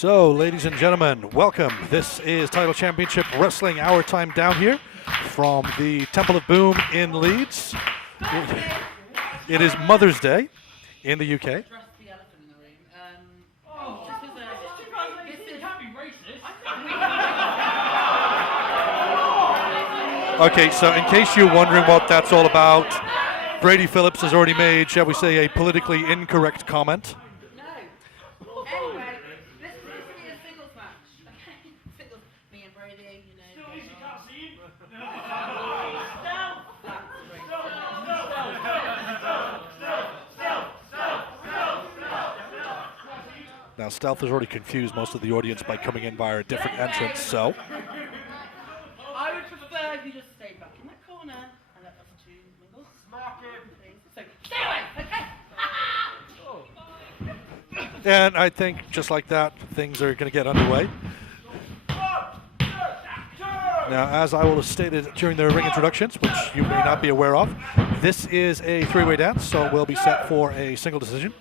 So, ladies and gentlemen, welcome. This is Tidal Championship Wrestling, our time down here from the Temple of Boom in Leeds. It is Mother's Day in the UK. Okay, so in case you're wondering what that's all about, Brady Phillips has already made, shall we say, a politically incorrect comment. Now, Stealth has already confused most of the audience by coming in via a different entrance, so. I would prefer if you just stayed back in that corner and let us two mingle. Mark him. So, stay away, okay? And I think just like that, things are going to get underway. Now, as I will have stated during the ring introductions, which you may not be aware of, this is a three-way dance, so we'll be set for a single decision.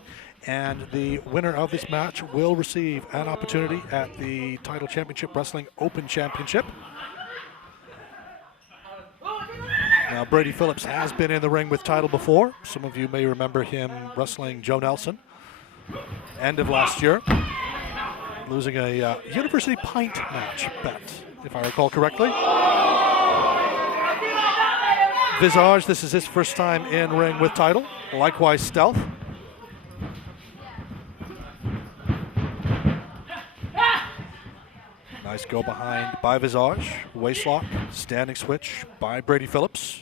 And the winner of this match will receive an opportunity at the Tidal Championship Wrestling Open Championship. Now, Brady Phillips has been in the ring with Tidal before. Some of you may remember him wrestling Joe Nelson end of last year, losing a University Pint match bet, if I recall correctly. Visage, this is his first time in ring with Tidal. Likewise, Stealth. Nice go behind by Visage. Waistlock, standing switch by Brady Phillips.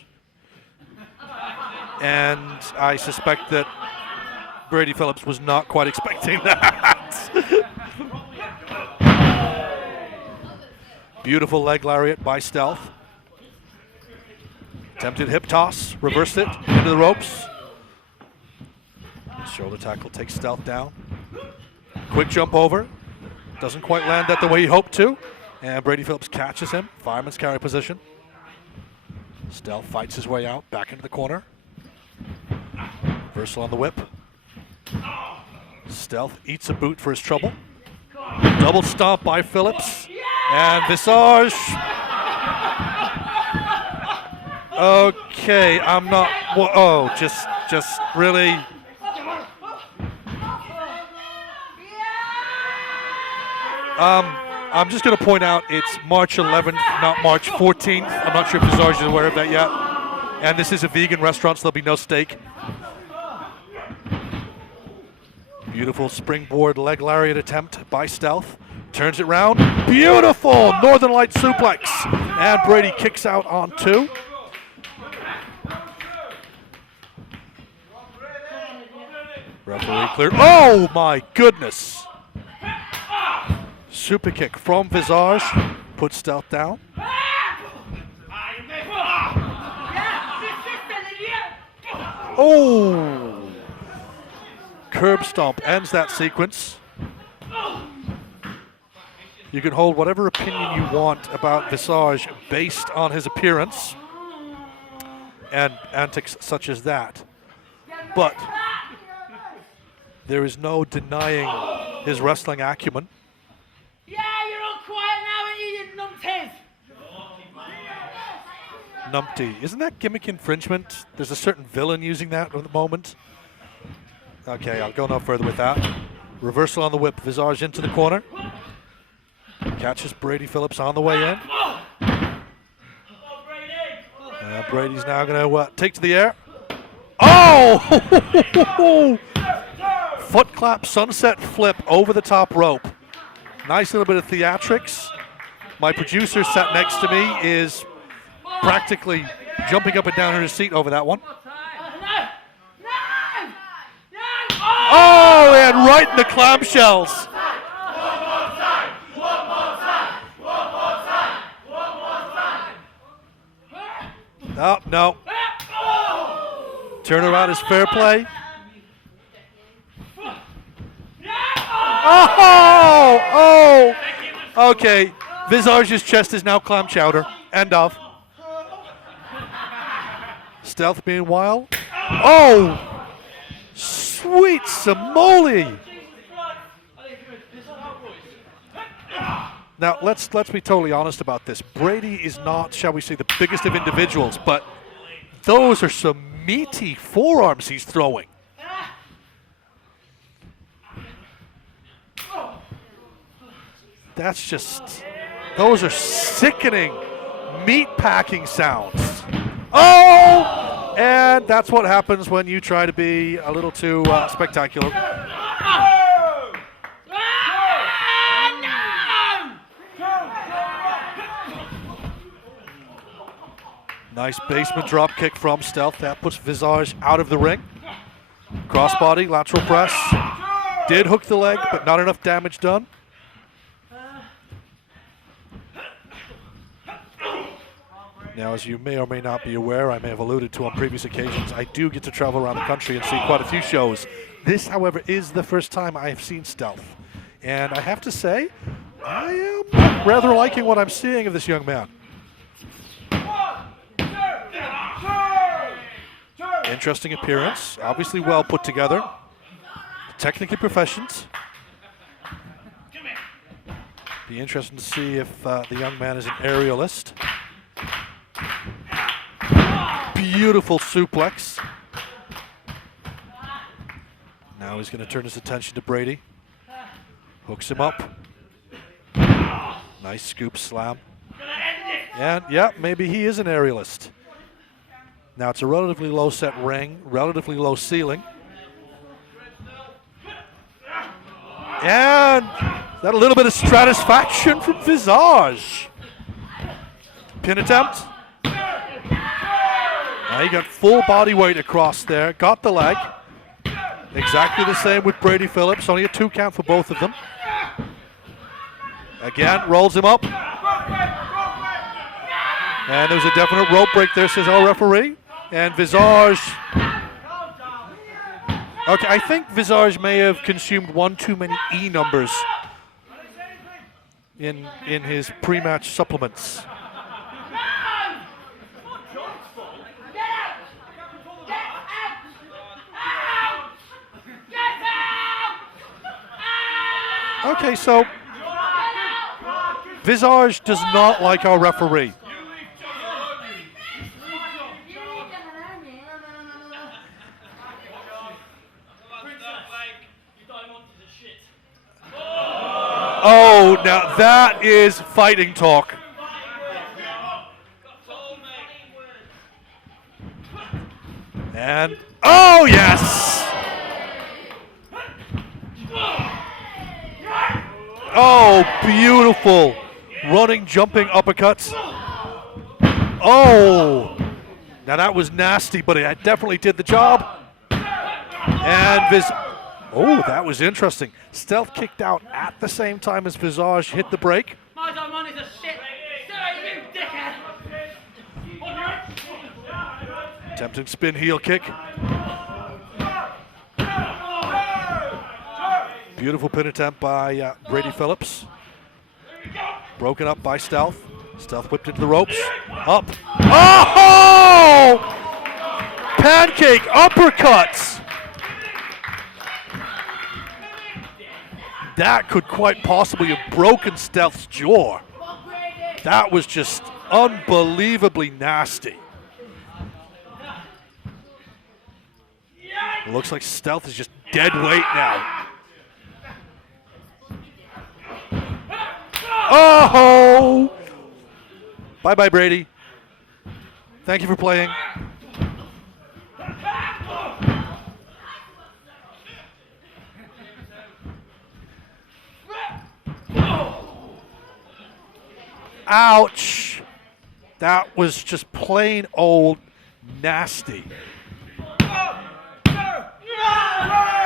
And I suspect that Brady Phillips was not quite expecting that. Beautiful leg lariat by Stealth. Attempted hip toss, reversed it into the ropes. Shoulder tackle takes Stealth down. Quick jump over. Doesn't quite land that the way he hoped to. And Brady Phillips catches him. Fireman's carry position. Stealth fights his way out, back into the corner. Reversal on the whip. Stealth eats a boot for his trouble. Double stomp by Phillips. And Visage. Okay, I'm not. Oh, just really. I'm just going to point out it's March 11th, not March 14th. I'm not sure if Visage is aware of that yet. And this is a vegan restaurant, so there'll be no steak. Beautiful springboard leg lariat attempt by Stealth. Turns it round. Beautiful Northern Light suplex. And Brady kicks out on two. Referee clear. Oh my goodness. Super kick from Visage, puts Stealth down. Oh! Curb stomp ends that sequence. You can hold whatever opinion you want about Visage based on his appearance and antics such as that. But there is no denying his wrestling acumen. Yeah, you're all quiet now, and you numpties. Numpty. Isn't that gimmick infringement? There's a certain villain using that at the moment. Okay, I'll go no further with that. Reversal on the whip. Visage into the corner. Catches Brady Phillips on the way in. And Brady's now going to take to the air. Oh! Foot clap, sunset flip over the top rope. Nice little bit of theatrics. My producer sat next to me is practically jumping up and down in his seat over that one. Oh, and right in the clamshells. Oh, no. Turnaround is fair play. Oh! Okay, Visage's chest is now clam chowder. End of. Stealth meanwhile. Oh! Sweet Somoli! Now, let's be totally honest about this. Brady is not, shall we say, the biggest of individuals, but those are some meaty forearms he's throwing. That's just, those are sickening meat-packing sounds. Oh! And that's what happens when you try to be a little too spectacular. Nice basement drop kick from Stealth. That puts Visage out of the ring. Crossbody, lateral press. Did hook the leg, but not enough damage done. Now, as you may or may not be aware, I may have alluded to on previous occasions, I do get to travel around the country and see quite a few shows. This, however, is the first time I have seen Stealth. And I have to say, I am rather liking what I'm seeing of this young man. Interesting appearance, obviously well put together. Technically proficient. Be interesting to see if the young man is an aerialist. Beautiful suplex. Now he's going to turn his attention to Brady. Hooks him up. Nice scoop slam. And yeah, maybe he is an aerialist. Now it's a relatively low set ring, relatively low ceiling. And that a little bit of satisfaction from Visage. Pin attempt. Now he got full body weight across there, got the leg. Exactly the same with Brady Phillips, only a 2 count for both of them. Again, rolls him up. And there's a definite rope break there, says our referee. And Visage. Okay, I think Visage may have consumed one too many E numbers in his pre-match supplements. Okay, so Visage does not like our referee. Oh, now that is fighting talk. And, oh yes! Oh, beautiful. Running, jumping uppercuts. Oh! Now that was nasty, but it definitely did the job. And oh, that was interesting. Stealth kicked out at the same time as Visage hit the break. My money's a shit. You dickhead. Attempting spin heel kick. Beautiful pin attempt by Brady Phillips. Broken up by Stealth. Stealth whipped into the ropes. Up. Oh! Pancake uppercuts. That could quite possibly have broken Stealth's jaw. That was just unbelievably nasty. It looks like Stealth is just dead weight now. Oh! Bye-bye, Brady. Thank you for playing. Ouch. That was just plain old nasty.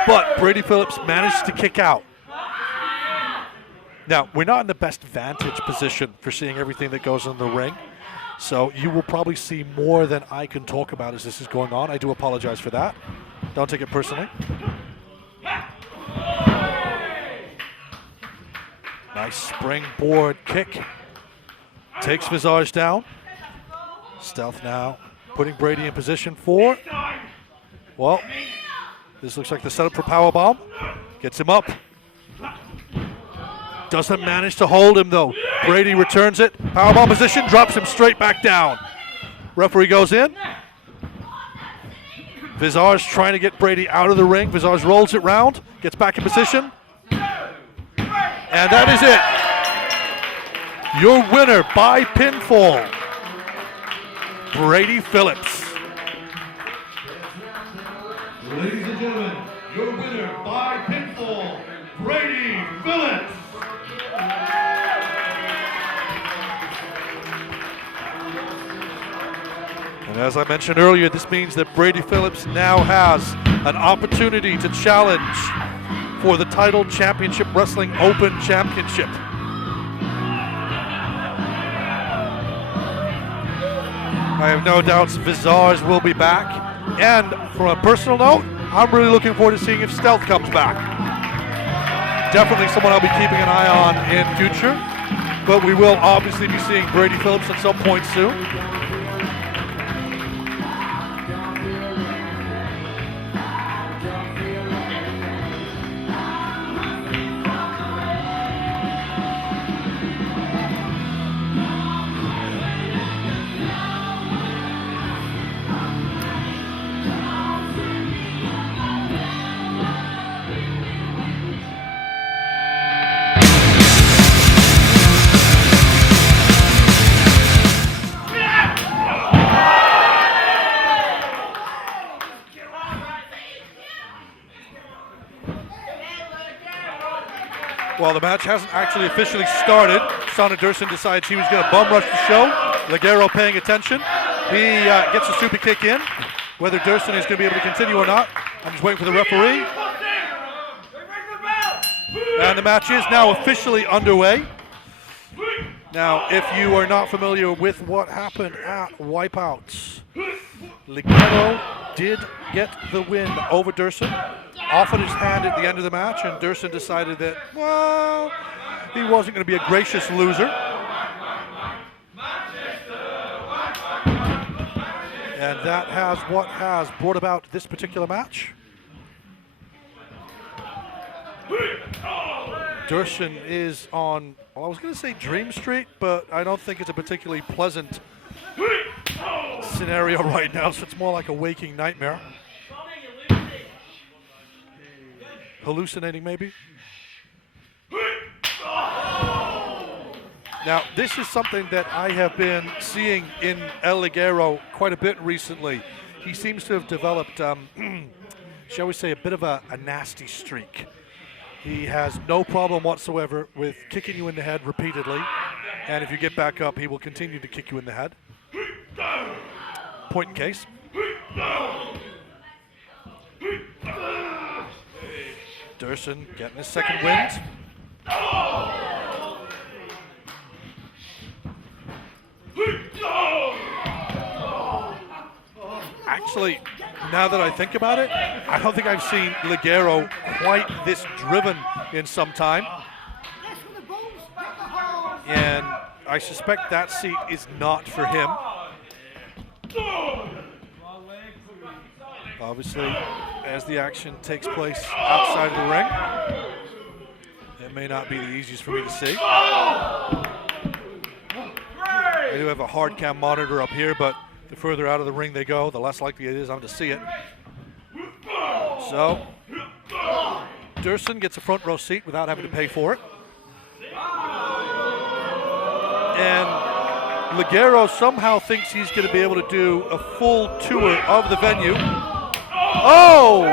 But Brady Phillips managed to kick out. Now, we're not in the best vantage position for seeing everything that goes on in the ring, so you will probably see more than I can talk about as this is going on. I do apologize for that. Don't take it personally. Nice springboard kick. Takes Visage down. Stealth now putting Brady in position for, well, this looks like the setup for powerbomb. Gets him up. Doesn't manage to hold him though. Brady returns it. Powerbomb position, drops him straight back down. Referee goes in. Visage trying to get Brady out of the ring. Visage rolls it round, gets back in position. And that is it. Your winner by pinfall, Brady Phillips. Ladies and gentlemen, your winner by pinfall, Brady Phillips. And as I mentioned earlier, this means that Brady Phillips now has an opportunity to challenge for the Tidal Championship Wrestling Open Championship. I have no doubts Visage will be back. And from a personal note, I'm really looking forward to seeing if Stealth comes back. Definitely someone I'll be keeping an eye on in future. But we will obviously be seeing Brady Phillips at some point soon. While the match hasn't actually officially started, Shauna Dursun decides he was going to bum rush the show. Ligero paying attention. He gets a super kick in. Whether Dursun is going to be able to continue or not, I'm just waiting for the referee. And the match is now officially underway. Now, if you are not familiar with what happened at Wipeouts, Ligero did get the win over Dursun. Offered his hand at the end of the match, and Dursun decided that, well, he wasn't going to be a gracious loser. And that has what has brought about this particular match. Dursun is on, well, I was going to say Dream Street, but I don't think it's a particularly pleasant scenario right now, so it's more like a waking nightmare. Hallucinating, maybe? Now, this is something that I have been seeing in El Ligero quite a bit recently. He seems to have developed, shall we say, a bit of a nasty streak. He has no problem whatsoever with kicking you in the head repeatedly, and if you get back up, he will continue to kick you in the head. Point in case. Dursun getting his second wind. Actually, now that I think about it, I don't think I've seen Ligero quite this driven in some time. And I suspect that seat is not for him. Obviously, as the action takes place outside of the ring, it may not be the easiest for me to see. I do have a hard cam monitor up here, but the further out of the ring they go, the less likely it is I'm to see it. So, Dursun gets a front row seat without having to pay for it. And Ligero somehow thinks he's going to be able to do a full tour of the venue. Oh!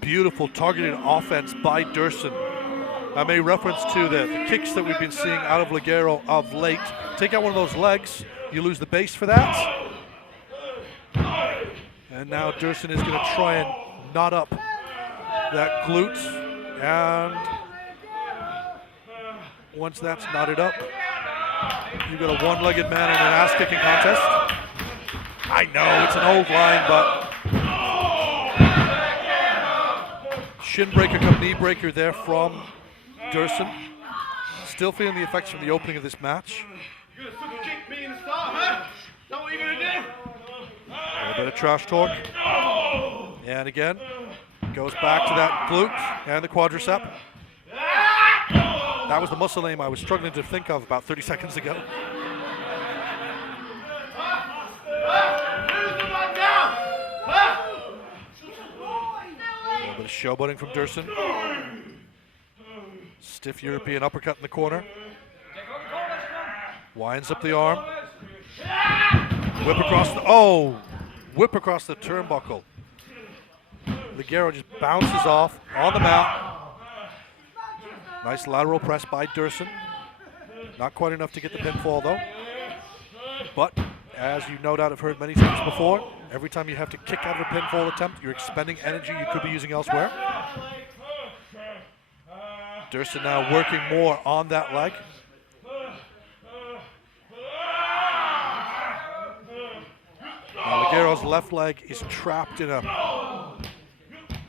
Beautiful targeted offense by Dursun. I made reference to the kicks that we've been seeing out of Ligero of late. Take out one of those legs, you lose the base for that. And now Dursun is going to try and knot up that glute. And once that's knotted up, you've got a one-legged man in an ass-kicking contest. I know, it's an old line, but shin breaker come knee breaker there from Dursun. Still feeling the effects from the opening of this match. You're gonna super kick me in the start, huh? Is that what you're gonna do? bit of trash talk. And again, goes back to that glute and the quadricep. That was the muscle name I was struggling to think of about 30 seconds ago. A little bit of showboating from Dursun. Stiff European uppercut in the corner. Winds up the arm. Whip across the, whip across the turnbuckle. Ligero just bounces off on the mat. Nice lateral press by Dursun. Not quite enough to get the pinfall though. But as you no doubt have heard many times before, every time you have to kick out of a pinfall attempt, you're expending energy you could be using elsewhere. Dursun now working more on that leg. Now Ligero's left leg is trapped in a,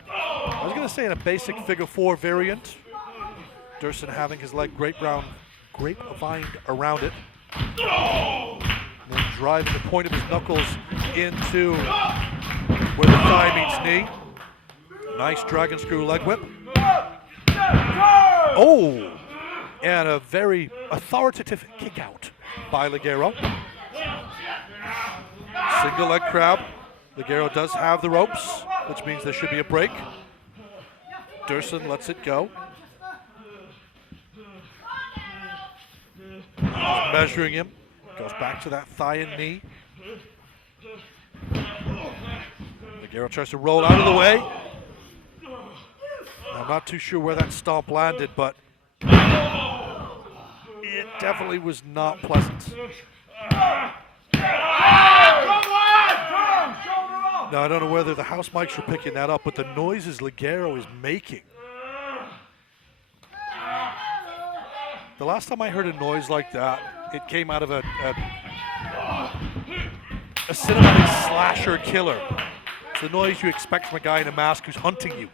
I was going to say in a basic figure 4 variant. Dursun having his leg grapevined around it. And then driving the point of his knuckles into where the thigh meets knee. Nice dragon screw leg whip. Oh! And a very authoritative kick out by Ligero. Single leg crab. Ligero does have the ropes, which means there should be a break. Dursun lets it go. Just measuring him. Goes back to that thigh and knee. Ligero tries to roll out of the way. I'm not too sure where that stomp landed, but it definitely was not pleasant. Now, I don't know whether the house mics are picking that up, but the noises Ligero is making. The last time I heard a noise like that, it came out of a cinematic slasher killer. It's the noise you expect from a guy in a mask who's hunting you.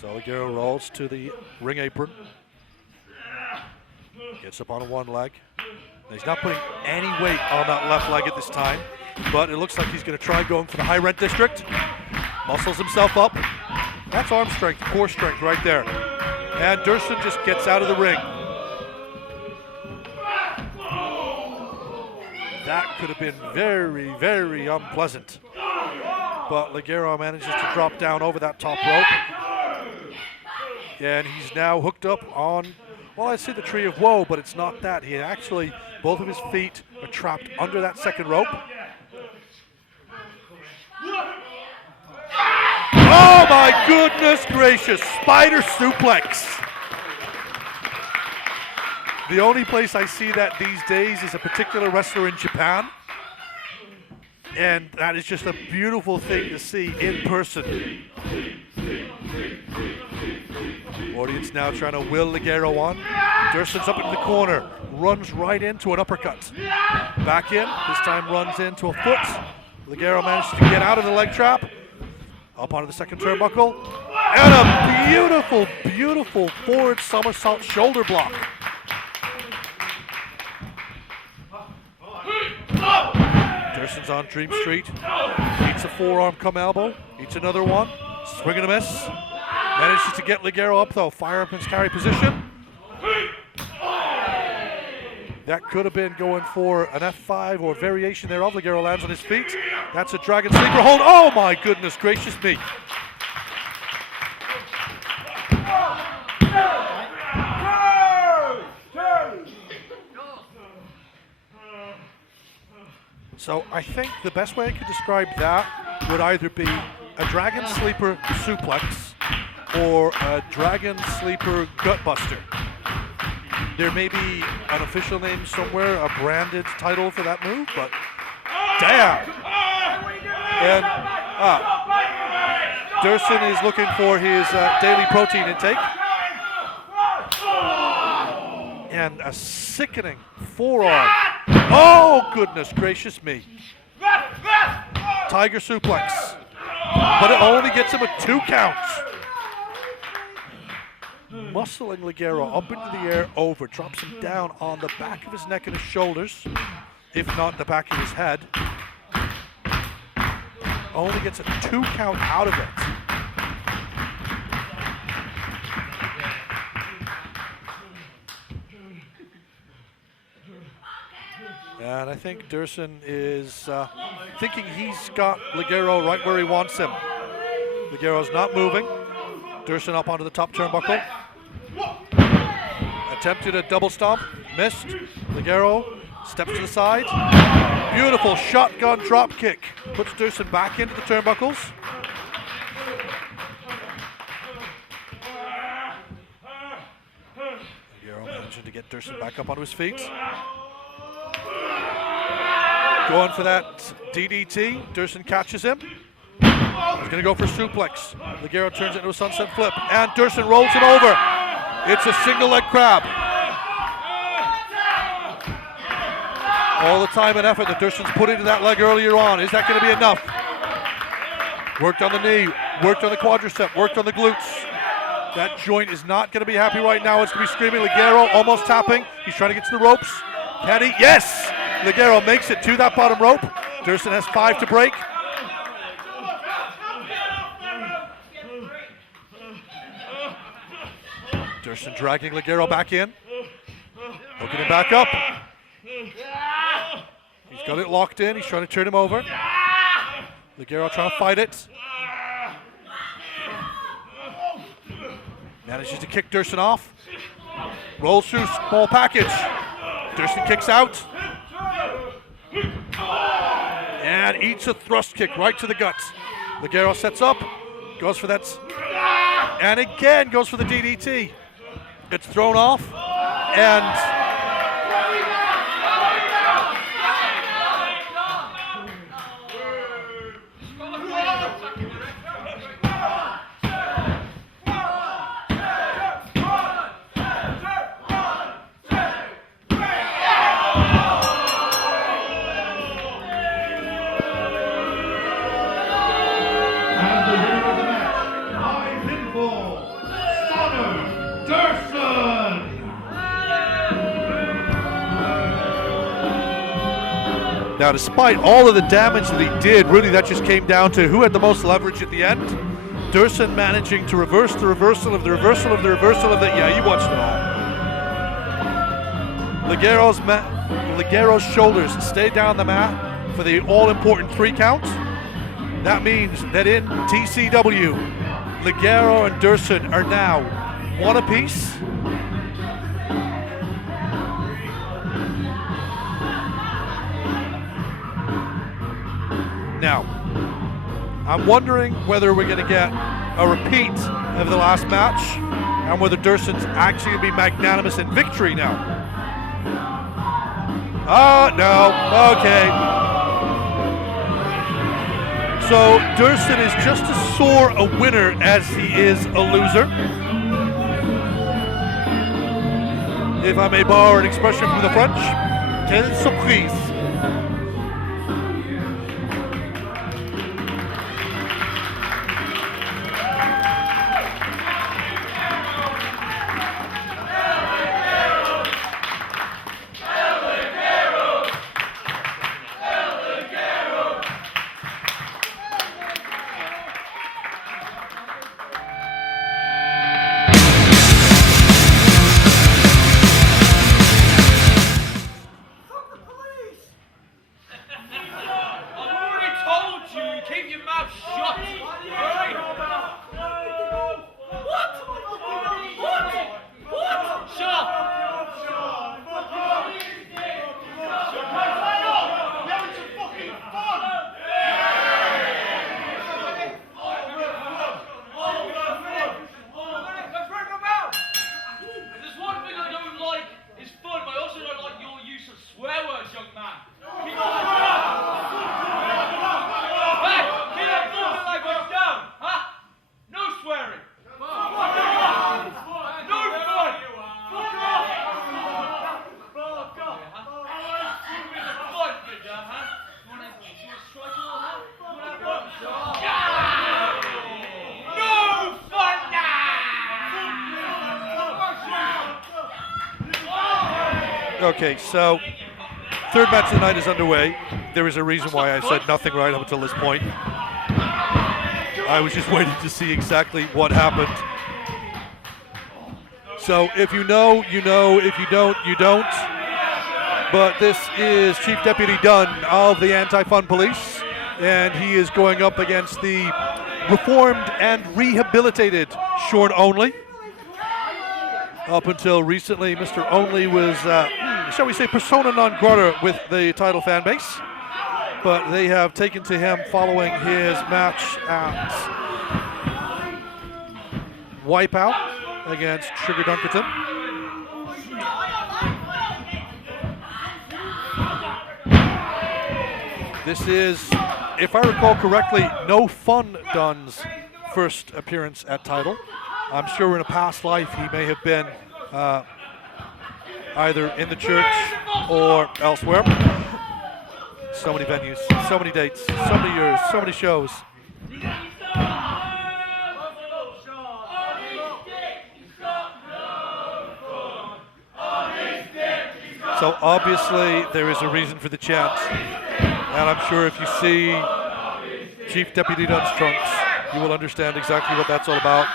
So Ligero rolls to the ring apron. Gets up on one leg. Now he's not putting any weight on that left leg at this time, but it looks like he's going to try going for the high rent district. Muscles himself up. That's arm strength, core strength right there. And Dursun just gets out of the ring. That could have been very, very unpleasant. But Ligero manages to drop down over that top rope. And he's now hooked up on, well, I say the tree of woe, but it's not that. He actually, both of his feet are trapped under that second rope. Oh my goodness gracious, spider suplex. The only place I see that these days is a particular wrestler in Japan. And that is just a beautiful thing to see in person. Audience now trying to will Ligero on. Dursun's up into the corner, runs right into an uppercut. Back in, this time runs into a foot. Ligero manages to get out of the leg trap. Up onto the second turnbuckle. And a beautiful, beautiful forward somersault shoulder block. Dursun's on Dream Street. Eats a forearm come elbow. Eats another one. Swing and a miss. Manages to get Ligero up though. Fire up in his carry position. That could have been going for an F5 or variation thereof. Ligero lands on his feet. That's a dragon sleeper hold. Oh my goodness gracious me. So I think the best way I could describe that would either be a dragon sleeper suplex or a dragon sleeper gutbuster. There may be an official name somewhere, a branded title for that move, but damn. And Dursun is looking for his daily protein intake. And a sickening forearm. Oh, goodness gracious me. Tiger suplex. But it only gets him a 2 count. muscling Ligero up into the air, over, drops him down on the back of his neck and his shoulders, if not the back of his head. Only gets a 2 count out of it. And I think Dursun is thinking he's got Ligero right where he wants him. Ligero's not moving. Dursun up onto the top turnbuckle. Attempted a double stomp, missed. Ligero steps to the side. Beautiful shotgun drop kick. Puts Dursun back into the turnbuckles. Ligero managing to get Dursun back up onto his feet. Going for that DDT. Dursun catches him. He's going to go for a suplex. Ligero turns it into a sunset flip, and Dursun rolls him over. It's a single leg crab. All the time and effort that Dursun's put into that leg earlier on. Is that going to be enough? Worked on the knee, worked on the quadricep, worked on the glutes. That joint is not going to be happy right now. It's going to be screaming. Ligero almost tapping. He's trying to get to the ropes. Can he? Yes! Ligero makes it to that bottom rope. Dursun has 5 to break. Dursun dragging Ligero back in. Hooking him back up. He's got it locked in. He's trying to turn him over. Ligero trying to fight it. Manages to kick Dursun off. Rolls through, small package. Dursun kicks out. And eats a thrust kick right to the guts. Ligero sets up, goes for that, and again goes for the DDT. It's thrown off, and now, despite all of the damage that he did, really that just came down to who had the most leverage at the end. Dursun managing to reverse the reversal of the reversal of the reversal of the... Yeah, you watched it all. Ligero's shoulders stay down the mat for the all-important 3 count. That means that in TCW, Ligero and Dursun are now 1 apiece. Now, I'm wondering whether we're going to get a repeat of the last match and whether Dursun's actually going to be magnanimous in victory now. Oh, no. Okay. So Dursun is just as sore a winner as he is a loser. If I may borrow an expression from the French, quelle surprise. Okay, so third match of the night is underway. There is a reason why I said nothing right up until this point. I was just waiting to see exactly what happened. So if you know, you know. If you don't, you don't. But this is Chief Deputy Dunne of the Anti-Fun Police, and he is going up against the reformed and rehabilitated Shorn Only. Up until recently, Mr. Only was, shall we say, persona non grata with the Tidal fan base. But they have taken to him following his match at Wipeout against Sugar Dunkerton. This is, if I recall correctly, No Fun Dunne's first appearance at Tidal. I'm sure in a past life he may have been either in the church or elsewhere. So many venues, so many dates, so many years, so many shows. So obviously there is a reason for the chant. And I'm sure if you see Chief Deputy Dunne's trunks, you will understand exactly what that's all about.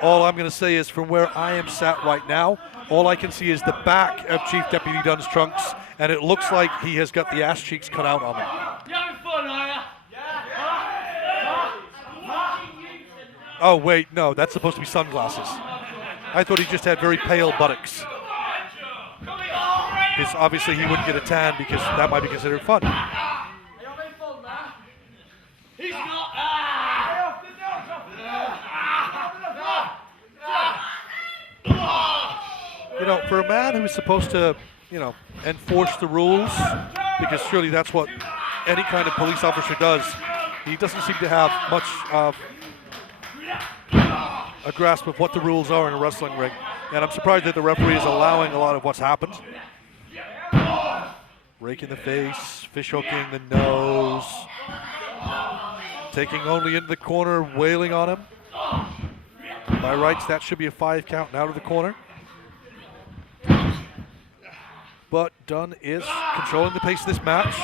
All I'm going to say is from where I am sat right now, all I can see is the back of Chief Deputy Dunne's trunks, and it looks like he has got the ass cheeks cut out on him. Oh, wait, no, that's supposed to be sunglasses. I thought he just had very pale buttocks. Because obviously he wouldn't get a tan because that might be considered fun. He's not. You know, for a man who is supposed to, you know, enforce the rules, because surely that's what any kind of police officer does, he doesn't seem to have much of a grasp of what the rules are in a wrestling ring. And I'm surprised that the referee is allowing a lot of what's happened. Rake in the face, fish hooking the nose, taking Only into the corner, wailing on him. By rights, that should be a 5 count and out of the corner. But Dunne is controlling the pace of this match.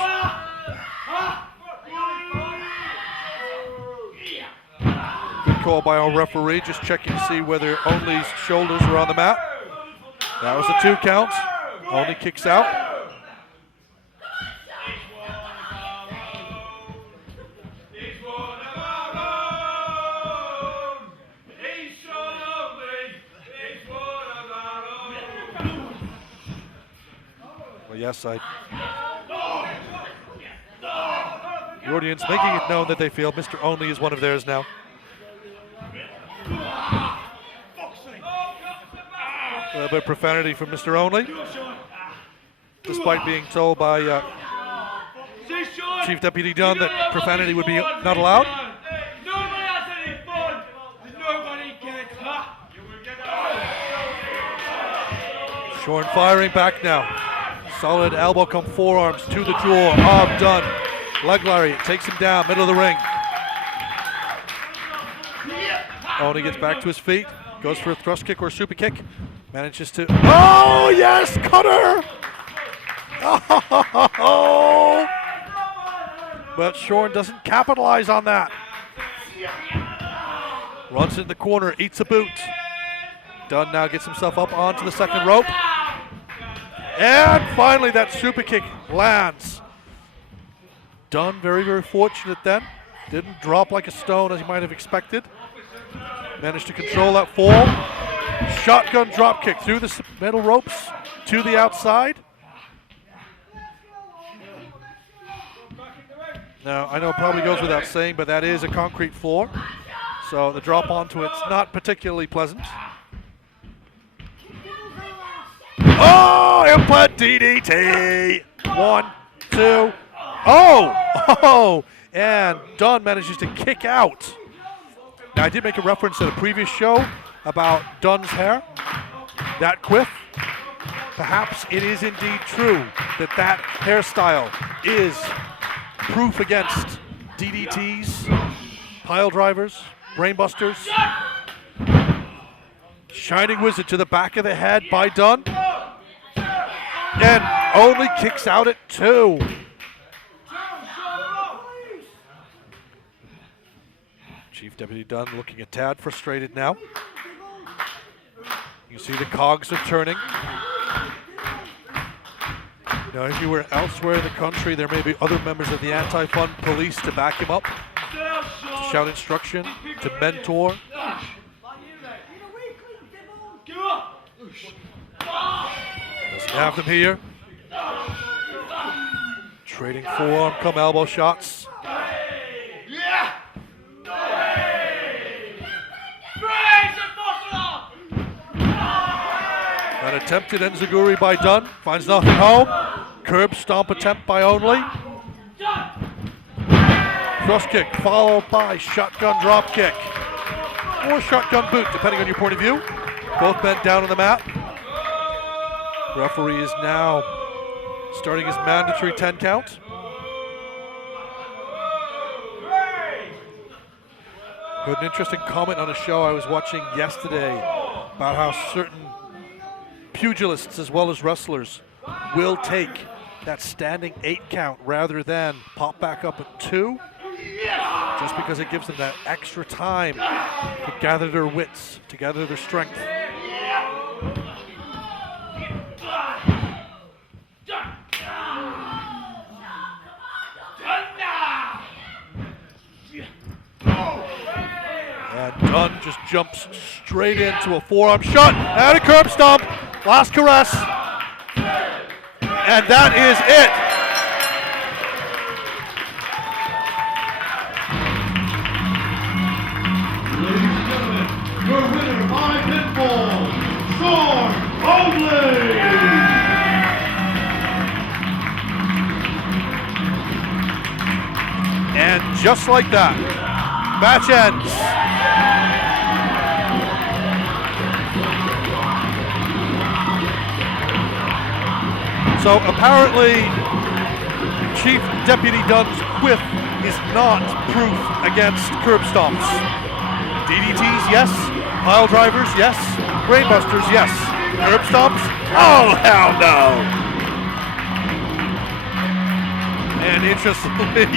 Good call by our referee, just checking to see whether Only's shoulders were on the mat. That was a 2 count. Only kicks out. Yes, the audience making it known that they feel Mr. Only is one of theirs now. A little bit of profanity from Mr. Only, despite being told by Chief Deputy Dunne that profanity would be not allowed. Shorn firing back now. Solid elbow come forearms to the jaw of Dunne. Leg lariat takes him down, middle of the ring. Only gets back to his feet, goes for a thrust kick or a super kick. Manages to, oh yes, cutter! Oh! But Shorn doesn't capitalize on that. Runs in the corner, eats a boot. Dunne now gets himself up onto the second rope. And finally that super kick lands. Dunne very, very fortunate then. Didn't drop like a stone as you might have expected. Managed to control that fall. Shotgun drop kick through the metal ropes to the outside. Now, I know it probably goes without saying, but that is a concrete floor. So the drop onto it's not particularly pleasant. Oh, implant DDT. 1, 2. Oh, and Dunne manages to kick out. Now, I did make a reference in a previous show about Dunne's hair, that quiff. Perhaps it is indeed true that that hairstyle is proof against DDTs, pile drivers, brainbusters. Shining Wizard to the back of the head by Dunne. And only kicks out at 2. Chief Deputy Dunne looking a tad frustrated now. You see the cogs are turning. Now, if you were elsewhere in the country, there may be other members of the anti-fun police to back him up, to shout instruction, to mentor. Doesn't have them here. Trading forearm, come elbow shots. An attempted enziguri by Dunne, finds nothing home. Curb stomp attempt by Only. Cross kick followed by shotgun drop kick. Or shotgun boot, depending on your point of view. Both bent down on the mat. Referee is now starting his mandatory 10 count. Heard an interesting comment on a show I was watching yesterday about how certain pugilists as well as wrestlers will take that standing 8 count rather than pop back up at 2, just because it gives them that extra time to gather their wits, to gather their strength. And Dunne just jumps straight into a forearm shot and a curb stomp. Last caress. And that is it. Ladies and gentlemen, your winner by pinfall, Sword Only! And just like that, match ends. So apparently, Chief Deputy Dunne's whiff is not proof against curb stomps. DDTs, yes. Pile drivers, yes. Brainbusters, yes. Curb stomps? Oh, hell no! And interestingly,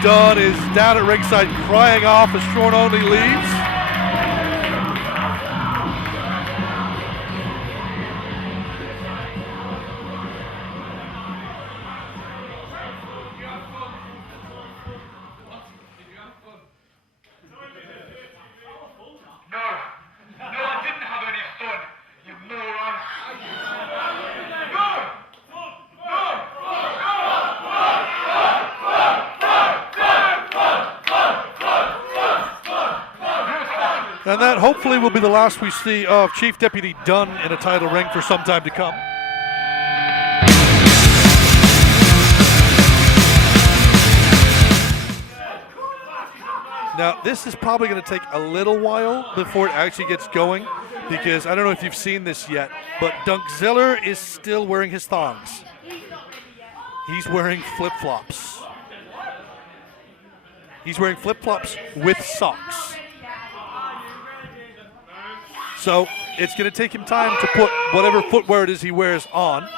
Dunne is down at ringside crying off as Short Only leaves. And that hopefully will be the last we see of Chief Deputy Dunne in a title ring for some time to come. Now, this is probably going to take a little while before it actually gets going, because I don't know if you've seen this yet, but Dunkzilla is still wearing his thongs. He's wearing flip-flops. He's wearing flip-flops with socks. So it's going to take him time to put whatever footwear it is he wears on.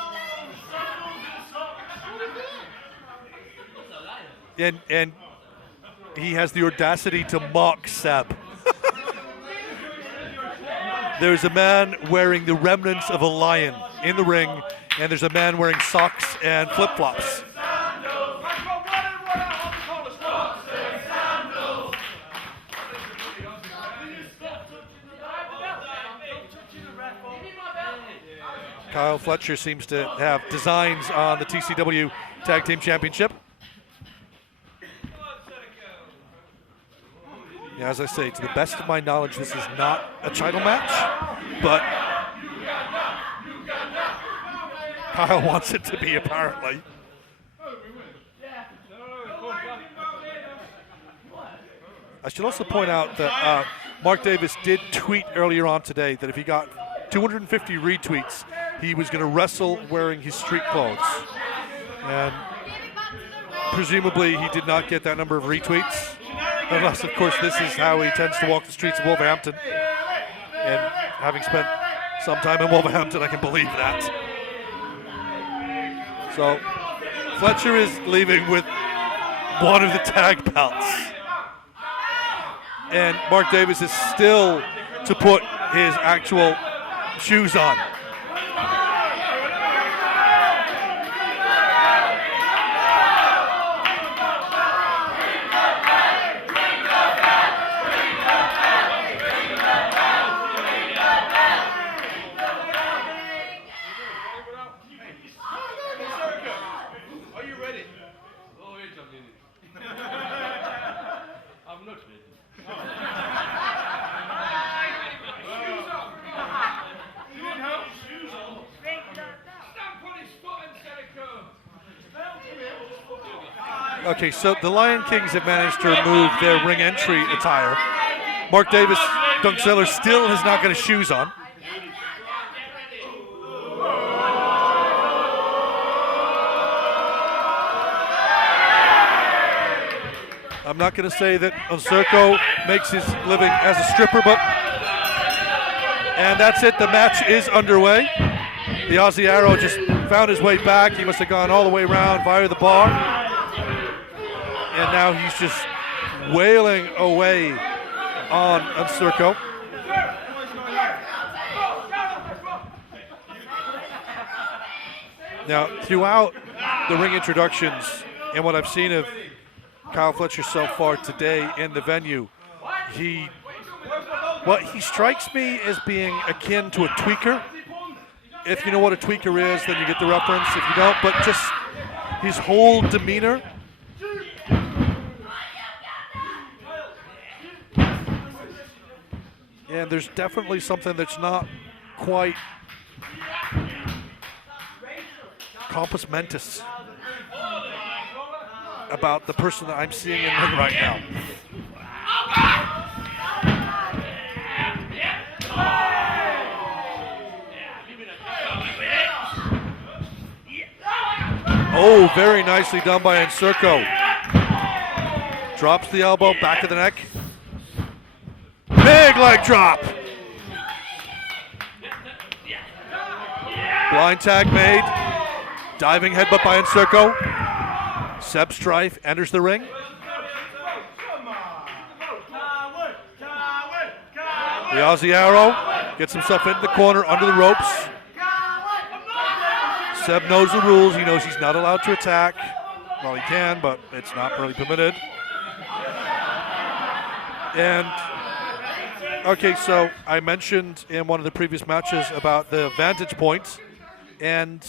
And he has the audacity to mock Sebb. There's a man wearing the remnants of a lion in the ring, and there's a man wearing socks and flip-flops. Kyle Fletcher seems to have designs on the TCW Tag Team Championship. Yeah, as I say, to the best of my knowledge, this is not a title match, but Kyle wants it to be, apparently. I should also point out that Mark Davis did tweet earlier on today that if he got 250 retweets, he was going to wrestle wearing his street clothes. And presumably he did not get that number of retweets. Unless, of course, this is how he tends to walk the streets of Wolverhampton. And having spent some time in Wolverhampton, I can believe that. So Fletcher is leaving with one of the tag belts. And Mark Davis is still to put his actual shoes on. Are you ready? Oh, wait a minute. I'm not ready. You need help? Shoes on. Stamp on his foot, Nsereko. Okay, so the Lion Kings have managed to remove their ring entry attire. Mark Davis, Dunkzilla still has not got his shoes on. I'm not going to say that Nsereko makes his living as a stripper, but... And that's it, the match is underway. The Aussie Arrow just found his way back. He must have gone all the way around via the bar. And now he's just wailing away on Nsereko. Now, throughout the ring introductions and what I've seen of Kyle Fletcher so far today in the venue, he strikes me as being akin to a tweaker. If you know what a tweaker is, then you get the reference. If you don't, but just his whole demeanor. And there's definitely something that's not quite compos mentis about the person that I'm seeing in ring right now. Oh, very nicely done by Nsereko. Drops the elbow, back of the neck. Big leg drop. Blind tag made. Diving headbutt by Nsereko. Sebb Strife enters the ring. The Aussie Arrow gets himself into the corner under the ropes. Sebb knows the rules. He knows he's not allowed to attack. Well, he can, but it's not really permitted. And, okay, so I mentioned in one of the previous matches about the vantage points. And,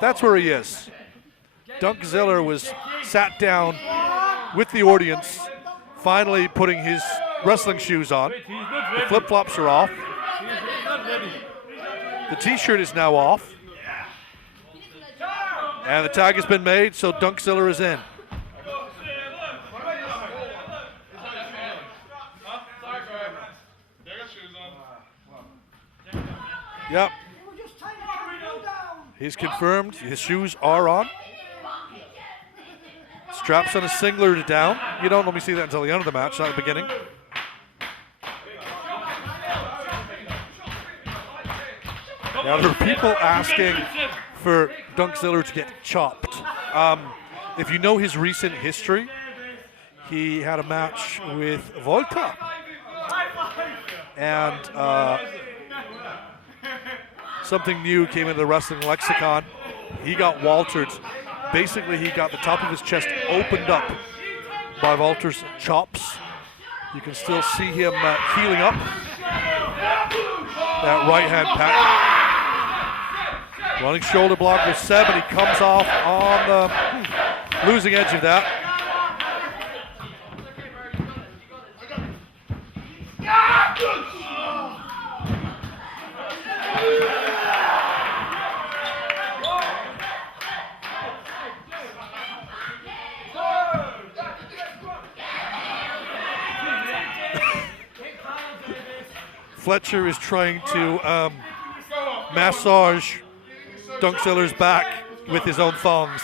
that's where he is. Dunkzilla was sat down with the audience, finally putting his wrestling shoes on. The flip-flops are off. The t-shirt is now off. And the tag has been made, so Dunkzilla is in. Yep. He's confirmed his shoes are on. Straps on a singlet down. You don't let me see that until the end of the match, not the beginning. Now there are people asking for Dunkzilla to get chopped. If you know his recent history, he had a match with Volta. And something new came into the wrestling lexicon. He got Waltered. Basically, he got the top of his chest opened up by Walter's chops. You can still see him healing up. That right hand pat. Running shoulder block with Sebb, and he comes off on the losing edge of that. Fletcher is trying to massage Dunkzilla's back with his own thongs.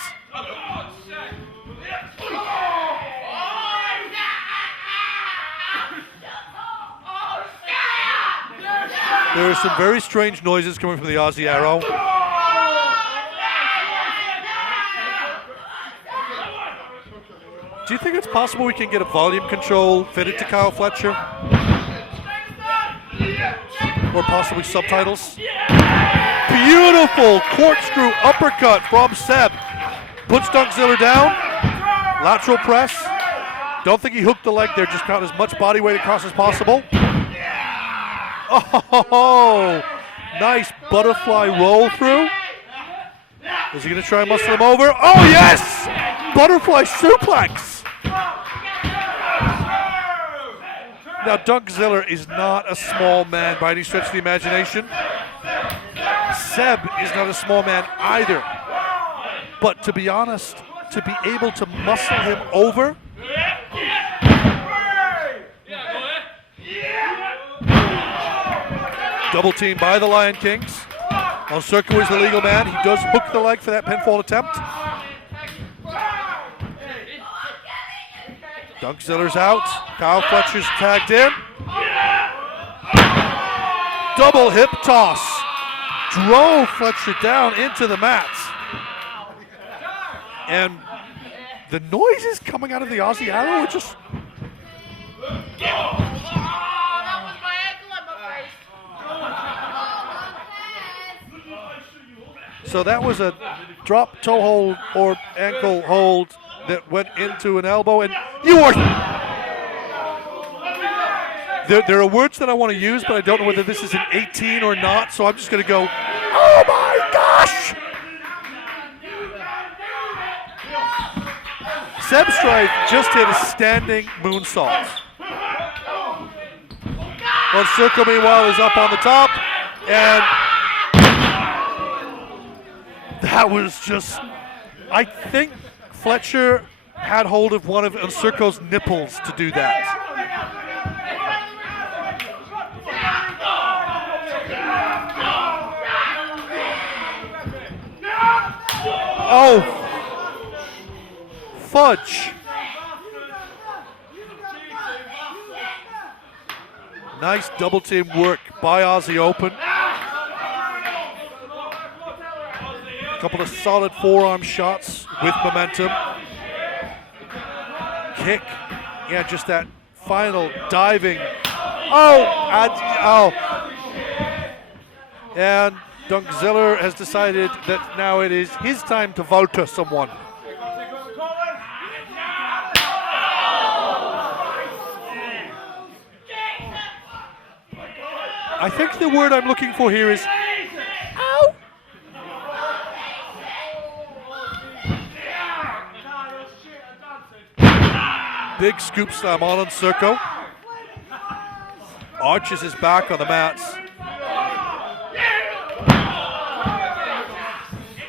There are some very strange noises coming from the Aussie Arrow. Do you think it's possible we can get a volume control fitted to Kyle Fletcher? Or possibly subtitles? Beautiful corkscrew uppercut from Sebb. Puts Dunkzilla down. Lateral press. Don't think he hooked the leg there, just got as much body weight across as possible. Oh, nice butterfly roll through. Is he going to try and muscle him over? Oh, yes! Butterfly suplex. Now, Dunkzilla is not a small man by any stretch of the imagination. Sebb is not a small man either. But to be honest, to be able to muscle him over, double team by the Lion Kings. Nsereko is the legal man. He does hook the leg for that pinfall attempt. Dunkzilla's out. Kyle Fletcher's tagged in. Double hip toss. Drove Fletcher down into the mat. And the noises coming out of the Aussie Arrow are just... So that was a drop toe hold or ankle hold that went into an elbow, and you are... There are words that I want to use, but I don't know whether this is an 18 or not, so I'm just going to go, oh my gosh! Sebb Strife just hit a standing moonsault. Nsereko, meanwhile, is up on the top, and that was just, I think Fletcher had hold of one of Nsereko's nipples to do that. Oh, fudge. Nice double team work by Aussie Open. A couple of solid forearm shots with momentum. Kick. Yeah, just that final diving. And Dunkzilla has decided that now it is his time to Volta someone. I think the word I'm looking for here is ow. Big scoop slam on Nsereko. Arches his back on the mats.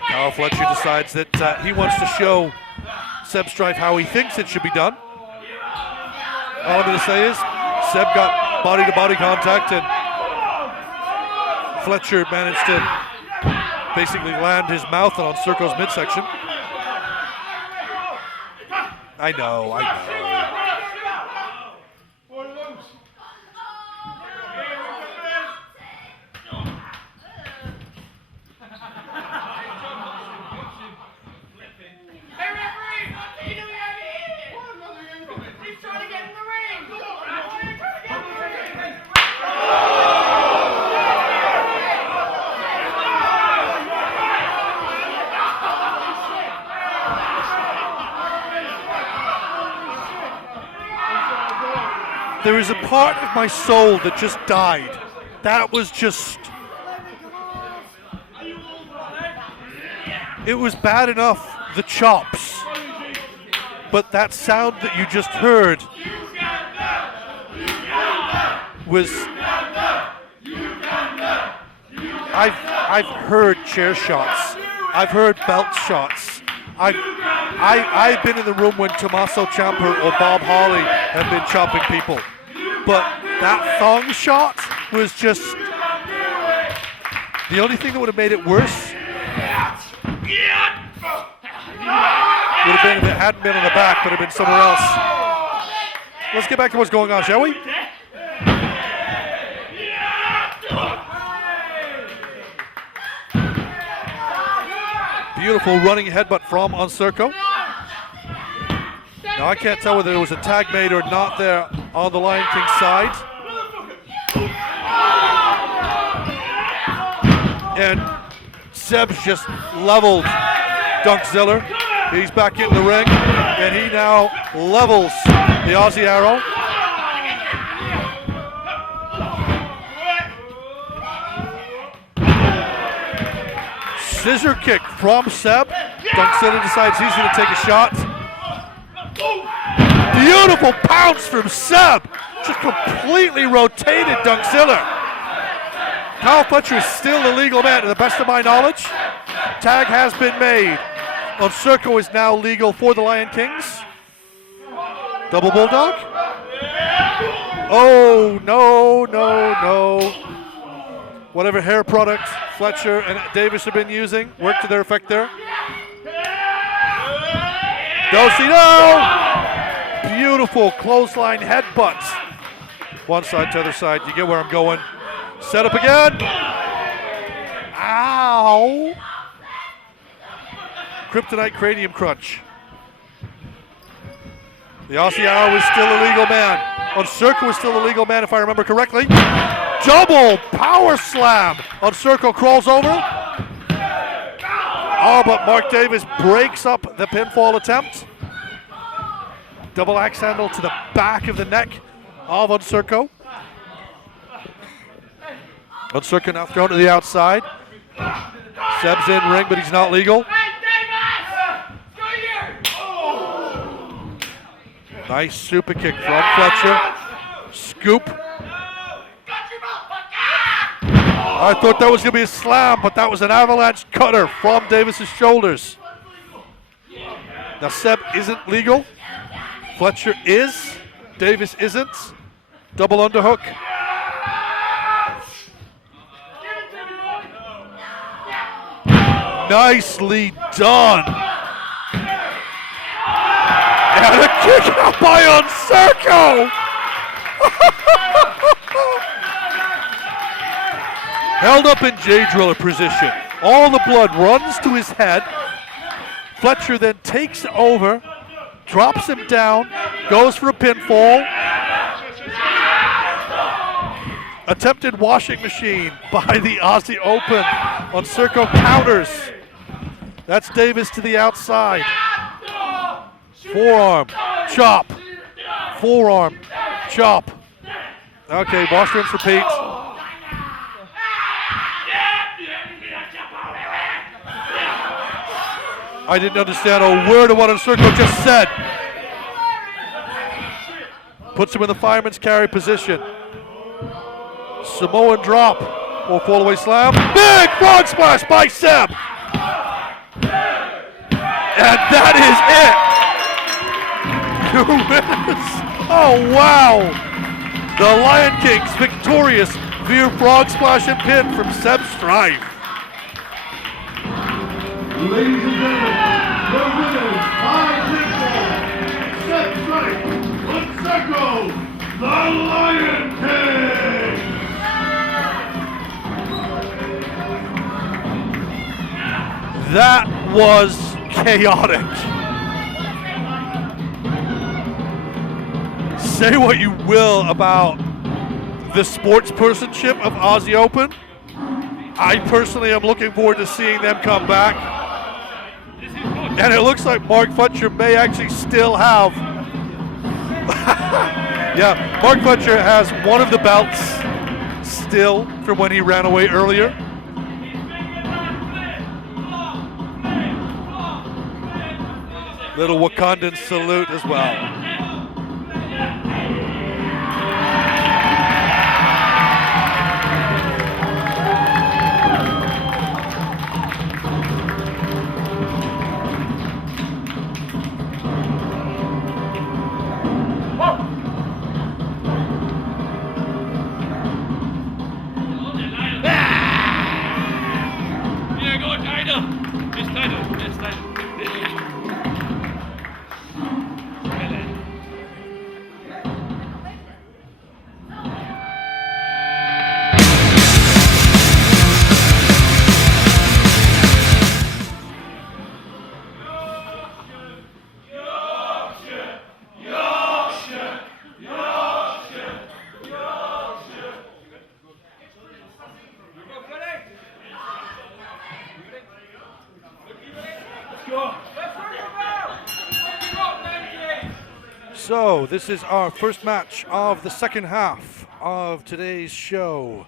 Kyle Fletcher decides that he wants to show Sebb Strife how he thinks it should be done. All I'm going to say is Sebb got body-to-body contact, and Fletcher managed to basically land his mouth on Nsereko's midsection. I know. There is a part of my soul that just died. That was just... It was bad enough, the chops. But that sound that you just heard was... I've heard chair shots. I've heard belt shots. I've been in the room when Tommaso Ciampa or Bob Holly have been chopping people. But that thong shot was just the only thing that would have made it worse. Would have been if it hadn't been in the back, but it had been somewhere else. Let's get back to what's going on, shall we? Beautiful running headbutt from Nsereko. Now I can't tell whether there was a tag made or not there on the Lion King side. And Sebb's just leveled Dunkzilla. He's back in the ring, and he now levels the Aussie Arrow. Scissor kick from Sebb. Dunkzilla decides he's going to take a shot. Beautiful pounce from Sebb. Just completely rotated Dunkzilla. Kyle Fletcher is still the legal man, to the best of my knowledge. Tag has been made. Nsereko is now legal for the Lion Kings. Double Bulldog. Oh, no, no, no. Whatever hair product Fletcher and Davis have been using worked to their effect there. No. Beautiful clothesline headbutts. One side to the other side. You get where I'm going. Set up again. Ow. Kryptonite cranium crunch. The Aussie Arrow is still a legal man. Nsereko is still a legal man, if I remember correctly. Double power slam. Nsereko crawls over. Oh, but Mark Davis breaks up the pinfall attempt. Double axe handle to the back of the neck of Nsereko. Nsereko now thrown to the outside. Sebb's in ring, but he's not legal. Nice super kick from Fletcher. Scoop. I thought that was going to be a slam, but that was an avalanche cutter from Davis's shoulders. Now Sebb isn't legal. Fletcher is. Davis isn't. Double underhook. Nicely done. And a kick out by Nsereko. Held up in J-driller position. All the blood runs to his head. Fletcher then takes over, drops him down, goes for a pinfall. Attempted washing machine by the Aussie Open. Nsereko counters. That's Davis to the outside. Forearm, chop. Forearm, chop. Okay, wash, rinse, repeat. I didn't understand a word of what Nsereko just said. Puts him in the fireman's carry position. Samoan drop or fall away slam. Big frog splash by Sebb. And that is it. 2 minutes. Oh, wow. The Lion Kings victorious via frog splash and pin from Sebb Strife. Ladies and gentlemen, the winners by pinfall, Sebb Strife, Nsereko, the Lion King. That was chaotic. Say what you will about the sportspersonship of Aussie Open. I personally am looking forward to seeing them come back. And it looks like Mark Fletcher may actually still have. Yeah, Mark Fletcher has one of the belts still from when he ran away earlier. Little Wakandan salute as well. Yeah, go Tidal. It's Tidal. It's Tidal. So this is our first match of the second half of today's show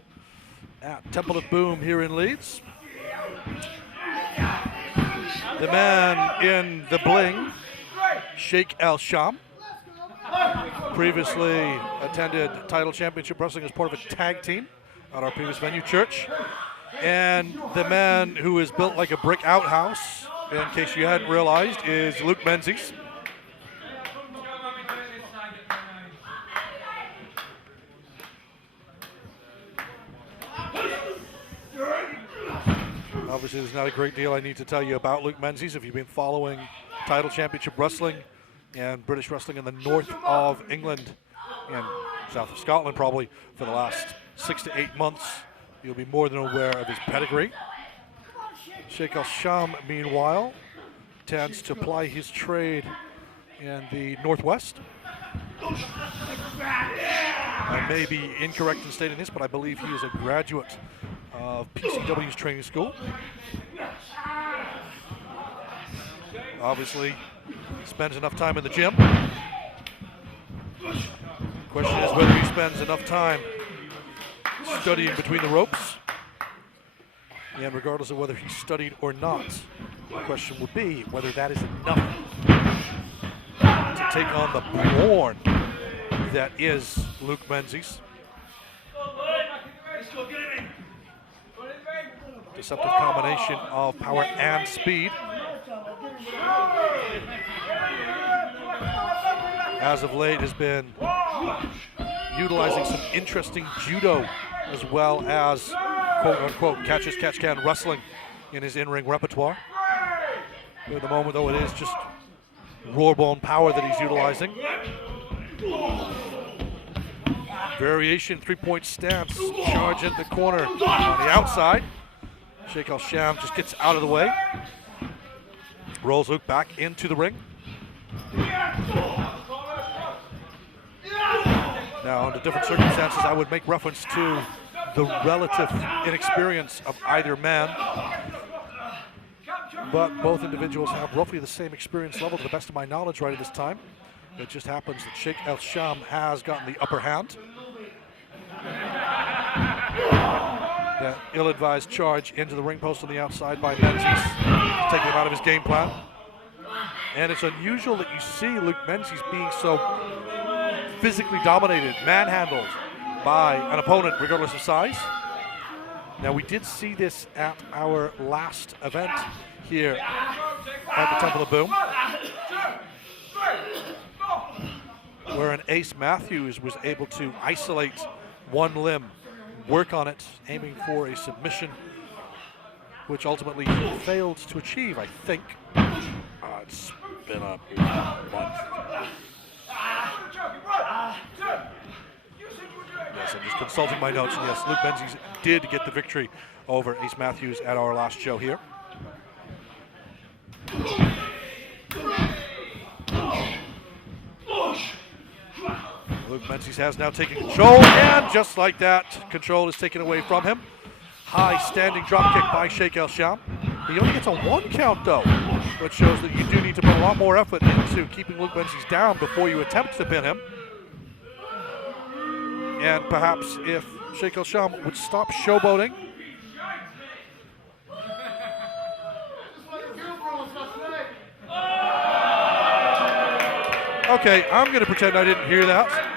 at Temple of Boom here in Leeds. The man in the bling, Sheikh Sham, previously attended Tidal Championship Wrestling as part of a tag team at our previous venue, Church. And the man who is built like a brick outhouse, in case you hadn't realized, is Luke Menzies. Obviously, there's not a great deal I need to tell you about Luke Menzies if you've been following Tidal Championship Wrestling and British wrestling in the north of England and south of Scotland probably for the last 6 to 8 months. You'll be more than aware of his pedigree. Sheikh Sham, meanwhile, tends to ply his trade in the northwest. I may be incorrect in stating this, but I believe he is a graduate of PCW's training school. Obviously, spends enough time in the gym. Question is whether he spends enough time studying between the ropes. And regardless of whether he studied or not, the question would be whether that is enough to take on the brawn that is Luke Menzies. Deceptive combination of power and speed. As of late has been utilizing some interesting judo as well as quote-unquote catch-as-catch-can wrestling in his in-ring repertoire. At the moment, though, it is just raw-bone power that he's utilizing. Variation, three-point stance, charge in the corner on the outside. Sheikh Sham just gets out of the way. Rolls Luke back into the ring. Now, under different circumstances, I would make reference to the relative inexperience of either man. But both individuals have roughly the same experience level to the best of my knowledge right at this time. It just happens that Sheikh Sham has gotten the upper hand. That ill-advised charge into the ring post on the outside by Menzies, taking him out of his game plan. And it's unusual that you see Luke Menzies being so physically dominated, manhandled by an opponent regardless of size. Now, we did see this at our last event here at the Temple of Boom, where an Ace Matthews was able to isolate one limb, work on it, aiming for a submission, which ultimately he failed to achieve, I think. It's been a month. Yes, I'm just consulting my notes. Yes, Luke Menzies did get the victory over Ace Matthews at our last show here. Luke Menzies has now taken control, and just like that, control is taken away from him. High standing dropkick by Sheikh Sham. He only gets a 1 count though, which shows that you do need to put a lot more effort into keeping Luke Menzies down before you attempt to pin him. And perhaps if Sheikh Sham would stop showboating. Okay, I'm going to pretend I didn't hear that.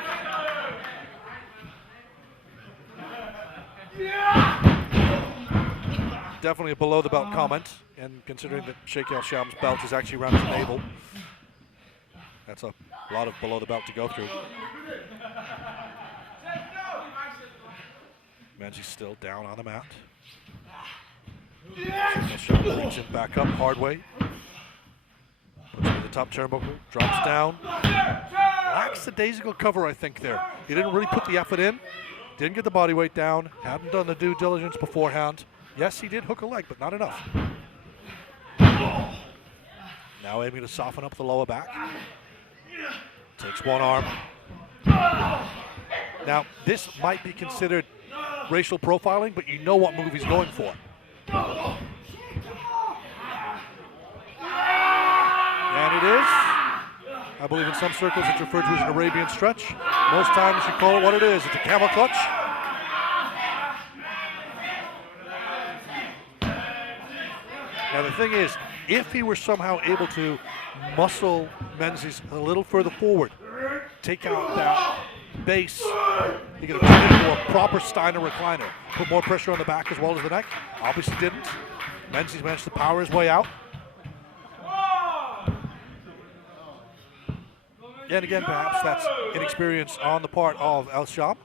Definitely a below the belt comment, and considering that Sheikh Sham's belt is actually around his navel, that's a lot of below the belt to go through. Menzies still down on the mat. Sheikh Sham brings him back up hard way. Puts him in the top turnbuckle, drops down. Lackadaisical cover, I think, there. He didn't really put the effort in, didn't get the body weight down, hadn't done the due diligence beforehand. Yes, he did hook a leg, but not enough. Now aiming to soften up the lower back. Takes one arm. Now, this might be considered racial profiling, but you know what move he's going for. And it is. I believe in some circles it's referred to as an Arabian stretch. Most times you call it what it is. It's a camel clutch. Now the thing is, if he were somehow able to muscle Menzies a little further forward, take out that base, he could have turned it into a proper Steiner recliner. Put more pressure on the back as well as the neck. Obviously didn't. Menzies managed to power his way out. And again, perhaps that's inexperience on the part of El Sham.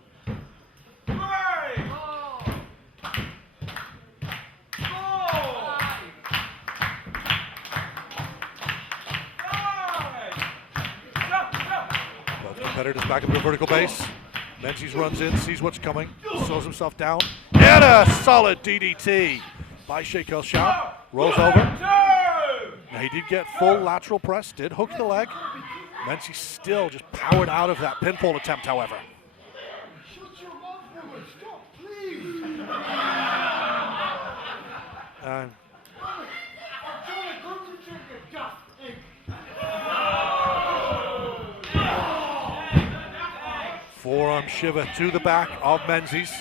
Both competitors back up to a vertical base. Menzies runs in, sees what's coming, slows himself down, and a solid DDT by Sheikh El Sham. Rolls over. Now he did get full lateral press, did hook the leg. Menzies still just powered out of that pinfall attempt, however. Forearm shiver to the back of Menzies.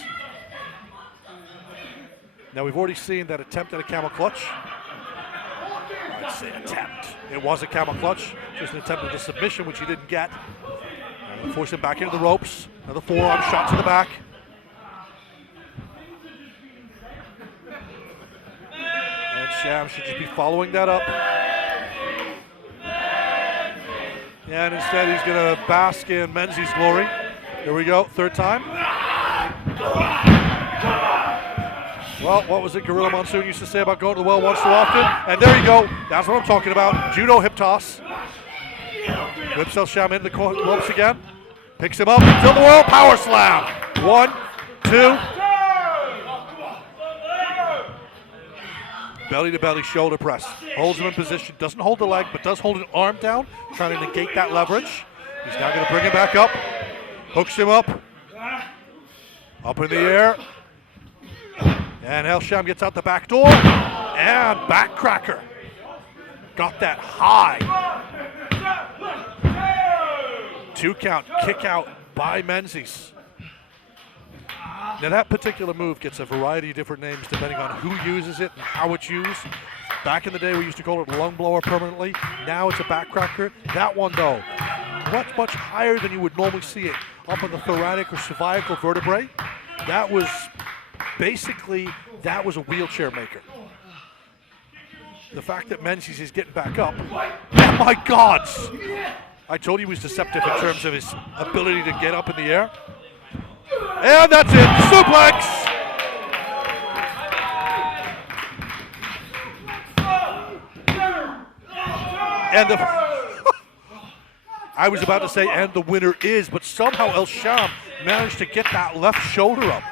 Now we've already seen that attempt at a camel clutch. I'd say attempt. It was a camel clutch, just an attempt at a submission, which he didn't get. Force him back into the ropes. Another forearm shot to the back. And Sham should just be following that up. And instead he's going to bask in Menzies' glory. Here we go, third time. Well, what was it Gorilla Monsoon used to say about going to the well once too often? And there you go. That's what I'm talking about. Judo hip toss. Whips El Sham into the ropes again. Picks him up until the well. Power slam. 1, 2. Belly to belly shoulder press. Holds him in position. Doesn't hold the leg, but does hold an arm down. Trying to negate that leverage. He's now going to bring him back up. Hooks him up. Up in the air. And El Sham gets out the back door, and backcracker. Got that high. 2 count, kick out by Menzies. Now that particular move gets a variety of different names depending on who uses it and how it's used. Back in the day we used to call it a lung blower permanently. Now it's a backcracker. That one though, much higher than you would normally see it. Up in the thoracic or cervical vertebrae. That was basically, that was a wheelchair maker. The fact that Menzies is getting back up, oh my God! I told you he was deceptive in terms of his ability to get up in the air. And that's it, suplex! And I was about to say, and the winner is, but somehow El Sham managed to get that left shoulder up.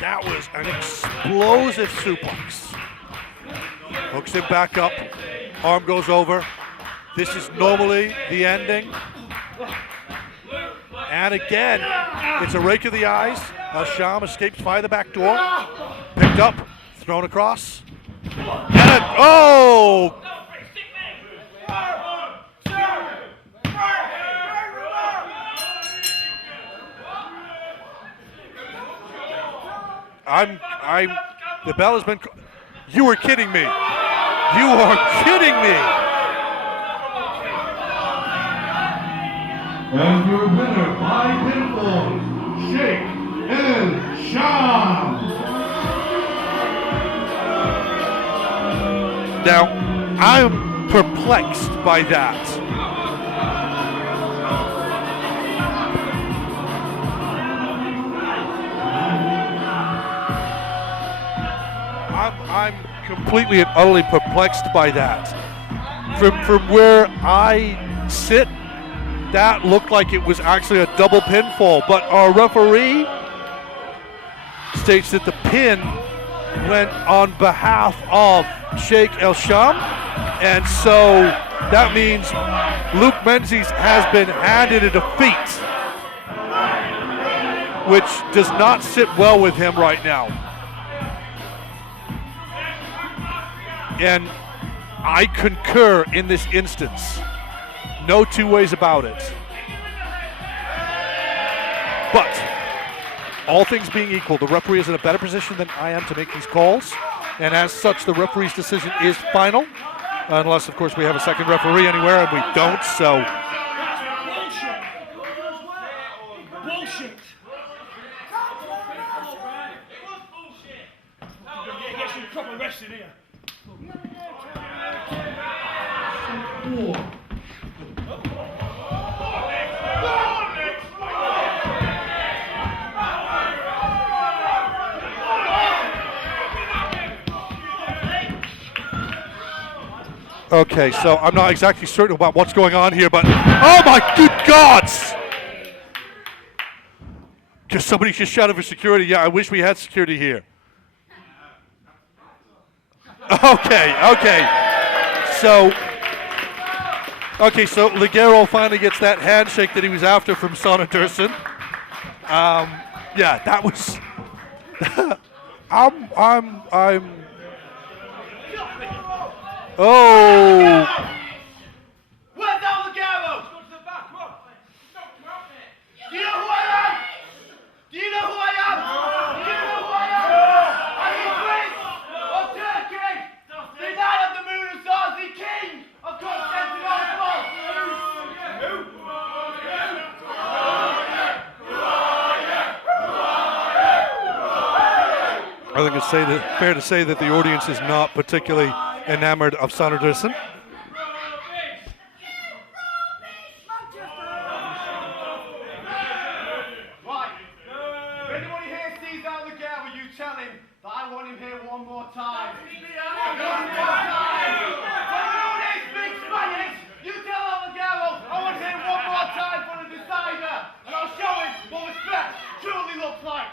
That was an explosive suplex. Hooks him back up. Arm goes over. This is normally the ending. And again, it's a rake of the eyes. El Sham escapes via the back door. Picked up, thrown across. And oh! The bell has been, you were kidding me. You are kidding me. And your winner by pinfall, Sheikh El Sham. Now, I'm perplexed by that. I'm completely and utterly perplexed by that. From where I sit, that looked like it was actually a double pinfall, but our referee states that the pin went on behalf of Sheikh El Sham, and so that means Luke Menzies has been handed a defeat, which does not sit well with him right now. And I concur in this instance. No two ways about it. But all things being equal, the referee is in a better position than I am to make these calls. And as such, the referee's decision is final. Unless, of course, we have a second referee anywhere, and we don't, so. Bullshit. Get some proper rest in here. Okay, so I'm not exactly certain about what's going on here, but oh my good gods! Just somebody just shouted for security. Yeah, I wish we had security here. Okay. So Ligero finally gets that handshake that he was after from Shauna Dursun. Yeah, that was. I'm. Oh. Where's that Ligero? Go to the back, come on. Do you know who I am? Do you know who I am? Do you know who I am? I'm the prince of Turkey, the knight of the moon and stars, the king of Constantinople. I think it's fair to say that the audience is not particularly enamored of Shauna Dursun. Right. If anybody here sees that Ligero, you tell him that I want him here one more time. One more time. This big Spanish, you tell that Ligero I want him one more time for the decider, and I'll show him what respect truly looks like.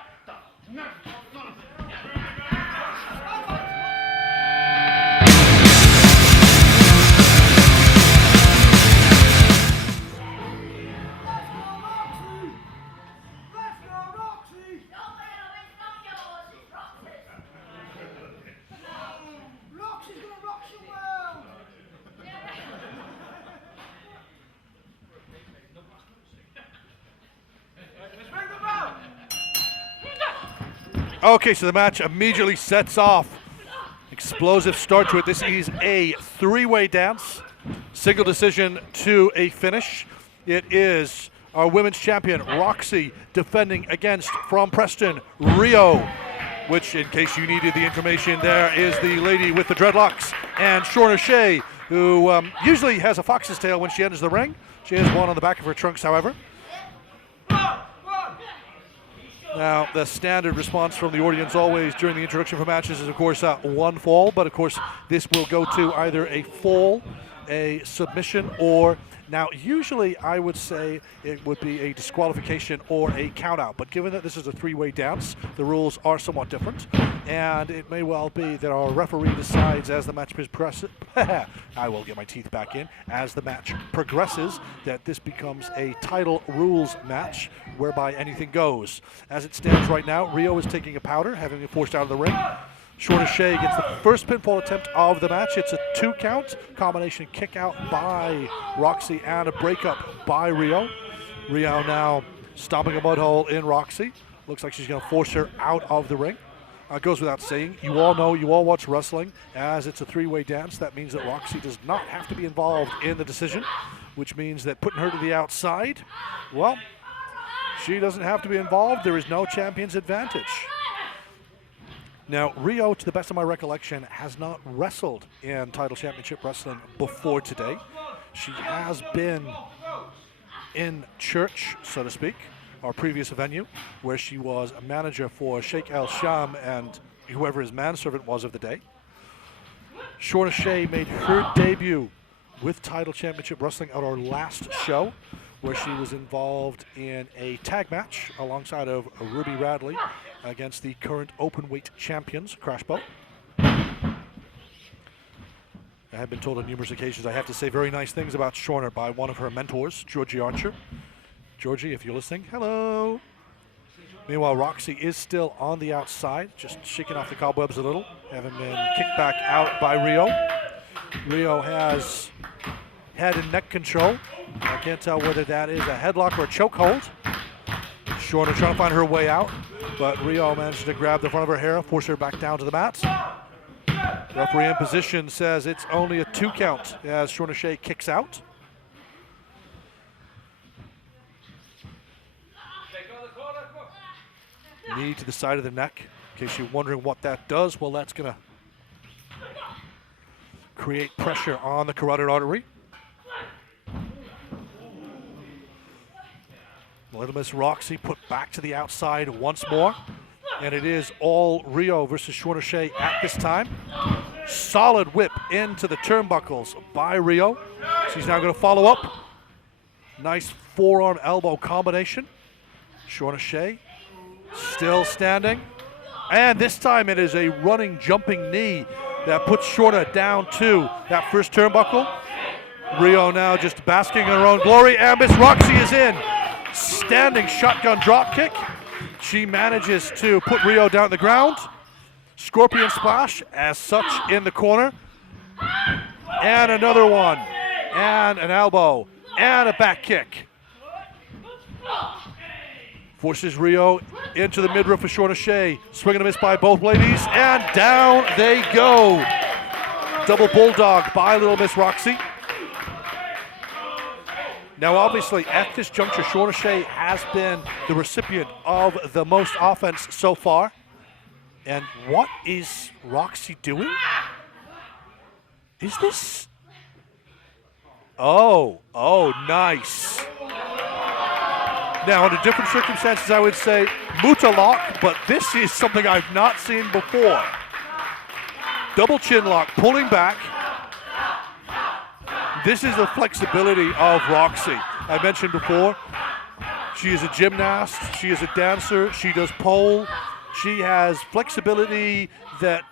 Okay, so the match immediately sets off. Explosive start to it. This is a three-way dance. Single decision to a finish. It is our women's champion, Roxy, defending against, from Preston, Rhio, which, in case you needed the information, there is the lady with the dreadlocks, and Shauna, who usually has a fox's tail when she enters the ring. She has one on the back of her trunks, however. Now, the standard response from the audience always during the introduction for matches is, of course, one fall, but of course, this will go to either a fall, a submission, or now, usually I would say it would be a disqualification or a countout, but given that this is a three-way dance, the rules are somewhat different, and it may well be that our referee decides as the match progresses, I will get my teeth back in, as the match progresses, that this becomes a title rules match whereby anything goes. As it stands right now, Rhio is taking a powder, having been forced out of the ring. Shaay gets the first pinfall attempt of the match. It's a 2 count, combination kick out by Roxy and a breakup by Rhio. Rhio now stomping a mud hole in Roxy. Looks like she's going to force her out of the ring. Goes without saying, you all know, you all watch wrestling, as it's a three-way dance. That means that Roxy does not have to be involved in the decision, which means that putting her to the outside, well, she doesn't have to be involved. There is no champion's advantage. Now, Rhio, to the best of my recollection, has not wrestled in Title Championship Wrestling before today. She has been in church, so to speak, our previous venue, where she was a manager for Sheikh Sham and whoever his manservant was of the day. Shauna made her debut with Title Championship Wrestling at our last show, where she was involved in a tag match alongside of Ruby Radley against the current open weight champions, Crash Boat. I have been told on numerous occasions I have to say very nice things about Shauna by one of her mentors, Georgie Archer. Georgie, if you're listening, hello. Meanwhile, Roxy is still on the outside, just shaking off the cobwebs a little, having been kicked back out by Rhio. Rhio has head and neck control. I can't tell whether that is a headlock or a chokehold. Shauna trying to find her way out, but Rhio managed to grab the front of her hair and force her back down to the mat. Referee in position says it's only a 2 count as Shauna Shay kicks out. Knee to the side of the neck. In case you're wondering what that does, well, that's going to create pressure on the carotid artery. Little Miss Roxy put back to the outside once more. And it is all Rhio versus Shauna Shay at this time. Solid whip into the turnbuckles by Rhio. She's now going to follow up. Nice forearm elbow combination. Shauna Shay still standing. And this time it is a running, jumping knee that puts Shauna down to that first turnbuckle. Rhio now just basking in her own glory. And Miss Roxy is in. Standing shotgun drop kick. She manages to put Rhio down on the ground. Scorpion splash as such in the corner. And another one. And an elbow. And a back kick. Forces Rhio into the midriff of Shauna Shay. Swing and a miss by both ladies. And down they go. Double bulldog by Little Miss Roxy. Now, obviously, at this juncture, Shauna Shay has been the recipient of the most offense so far. And what is Roxy doing? Is this? Oh, nice. Now, under different circumstances, I would say Muta lock, but this is something I've not seen before. Double chin lock, pulling back. This is the flexibility of Roxy. I mentioned before, she is a gymnast, she is a dancer, she does pole. She has flexibility that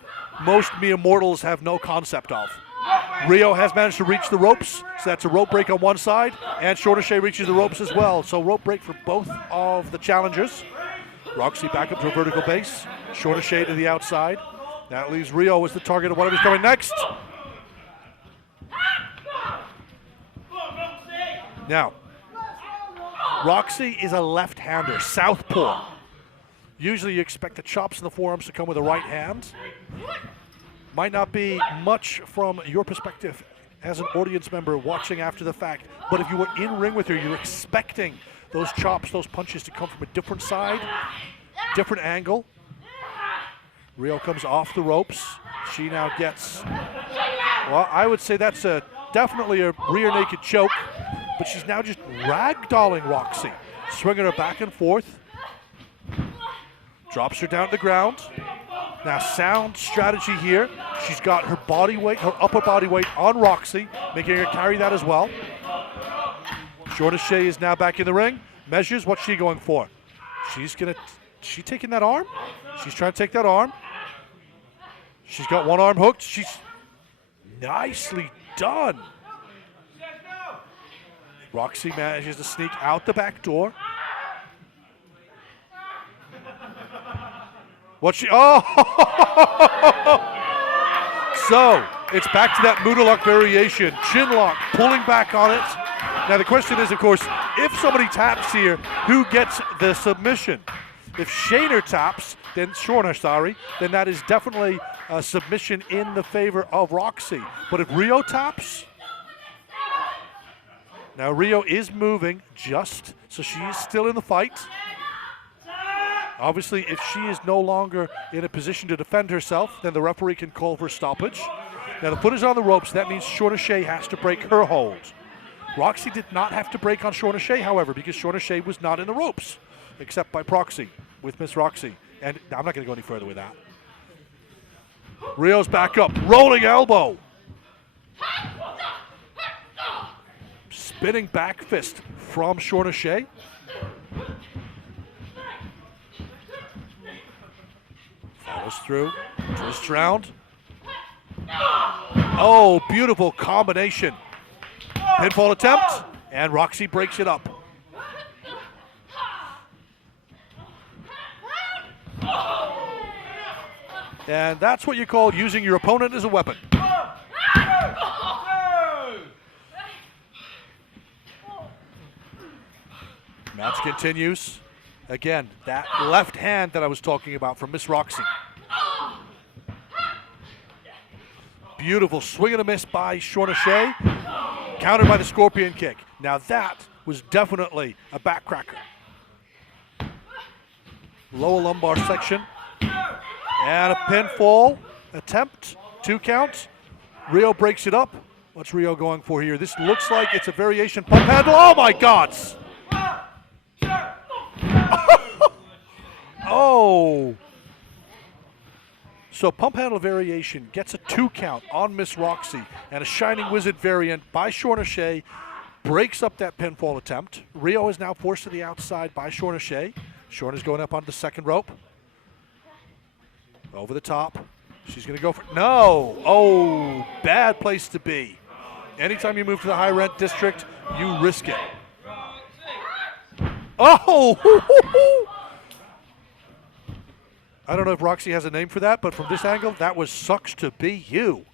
most mere mortals have no concept of. Rhio has managed to reach the ropes, so that's a rope break on one side, and Shauna Shay reaches the ropes as well. So rope break for both of the challengers. Roxy back up to a vertical base, Shauna Shay to the outside. That leaves Rhio as the target of whatever's coming next. Now, Roxy is a left-hander, southpaw. Usually you expect the chops and the forearms to come with the right hand. Might not be much from your perspective as an audience member watching after the fact, but if you were in ring with her, you're expecting those chops, those punches to come from a different side, different angle. Rhio comes off the ropes. She now gets, well, I would say that's definitely a rear naked choke. But she's now just ragdolling Roxy, swinging her back and forth. Drops her down to the ground. Now, sound strategy here. She's got her body weight, her upper body weight on Roxy, making her carry that as well. Shauna Shay is now back in the ring. Measures, what's she going for? She's taking that arm? She's trying to take that arm. She's got one arm hooked. She's nicely done. Roxy manages to sneak out the back door. So, it's back to that Muta lock variation. Chin lock, pulling back on it. Now the question is, of course, if somebody taps here, who gets the submission? If Shaner taps, then Shauna, then that is definitely a submission in the favor of Roxy. But if Rhio taps, now Rhio is moving just, so she is still in the fight. Obviously, if she is no longer in a position to defend herself, then the referee can call for stoppage. Now the foot is on the ropes, that means Shauna Shay has to break her hold. Roxy did not have to break on Shauna Shay, however, because Shauna Shay was not in the ropes, except by proxy with Miss Roxy. And I'm not going to go any further with that. Rio's back up, rolling elbow. Spinning back fist from Shauna Shay. Follows through, twist round. Oh, beautiful combination. Pinfall attempt, and Roxy breaks it up. And that's what you call using your opponent as a weapon. Match continues. Again, that left hand that I was talking about from Miss Roxy. Beautiful swing and a miss by Shauna Shay, countered by the scorpion kick. Now that was definitely a backcracker. Lower lumbar section, and a pinfall attempt, 2 counts. Rhio breaks it up. What's Rhio going for here? This looks like it's a variation pump handle. Oh my God! Oh! So pump handle variation gets a 2 count on Miss Roxy, and a Shining Wizard variant by Shauna Shay breaks up that pinfall attempt. Rhio is now forced to the outside by Shauna Shay. Shauna's going up onto the second rope. Over the top. She's going to go for, no! Oh, bad place to be. Anytime you move to the high rent district, you risk it. Oh! I don't know if Roxy has a name for that, but from this angle, that was sucks to be you.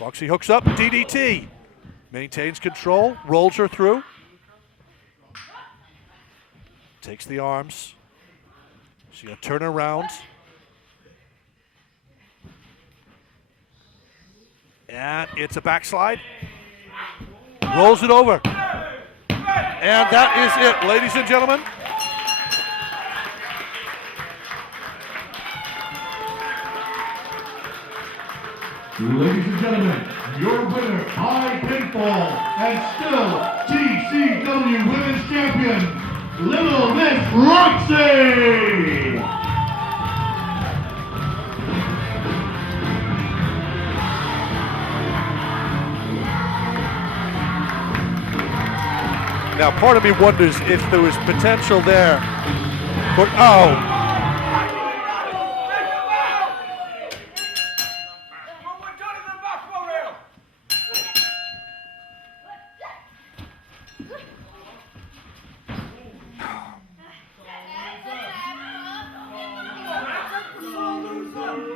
Roxy hooks up, DDT. Maintains control, rolls her through. Takes the arms. She's going to turn around. And it's a backslide. Rolls it over. And that is it, ladies and gentlemen. Ladies and gentlemen, your winner by pinfall and still TCW Women's Champion, Little Miss Roxy! Now, part of me wonders if there was potential there. But, oh!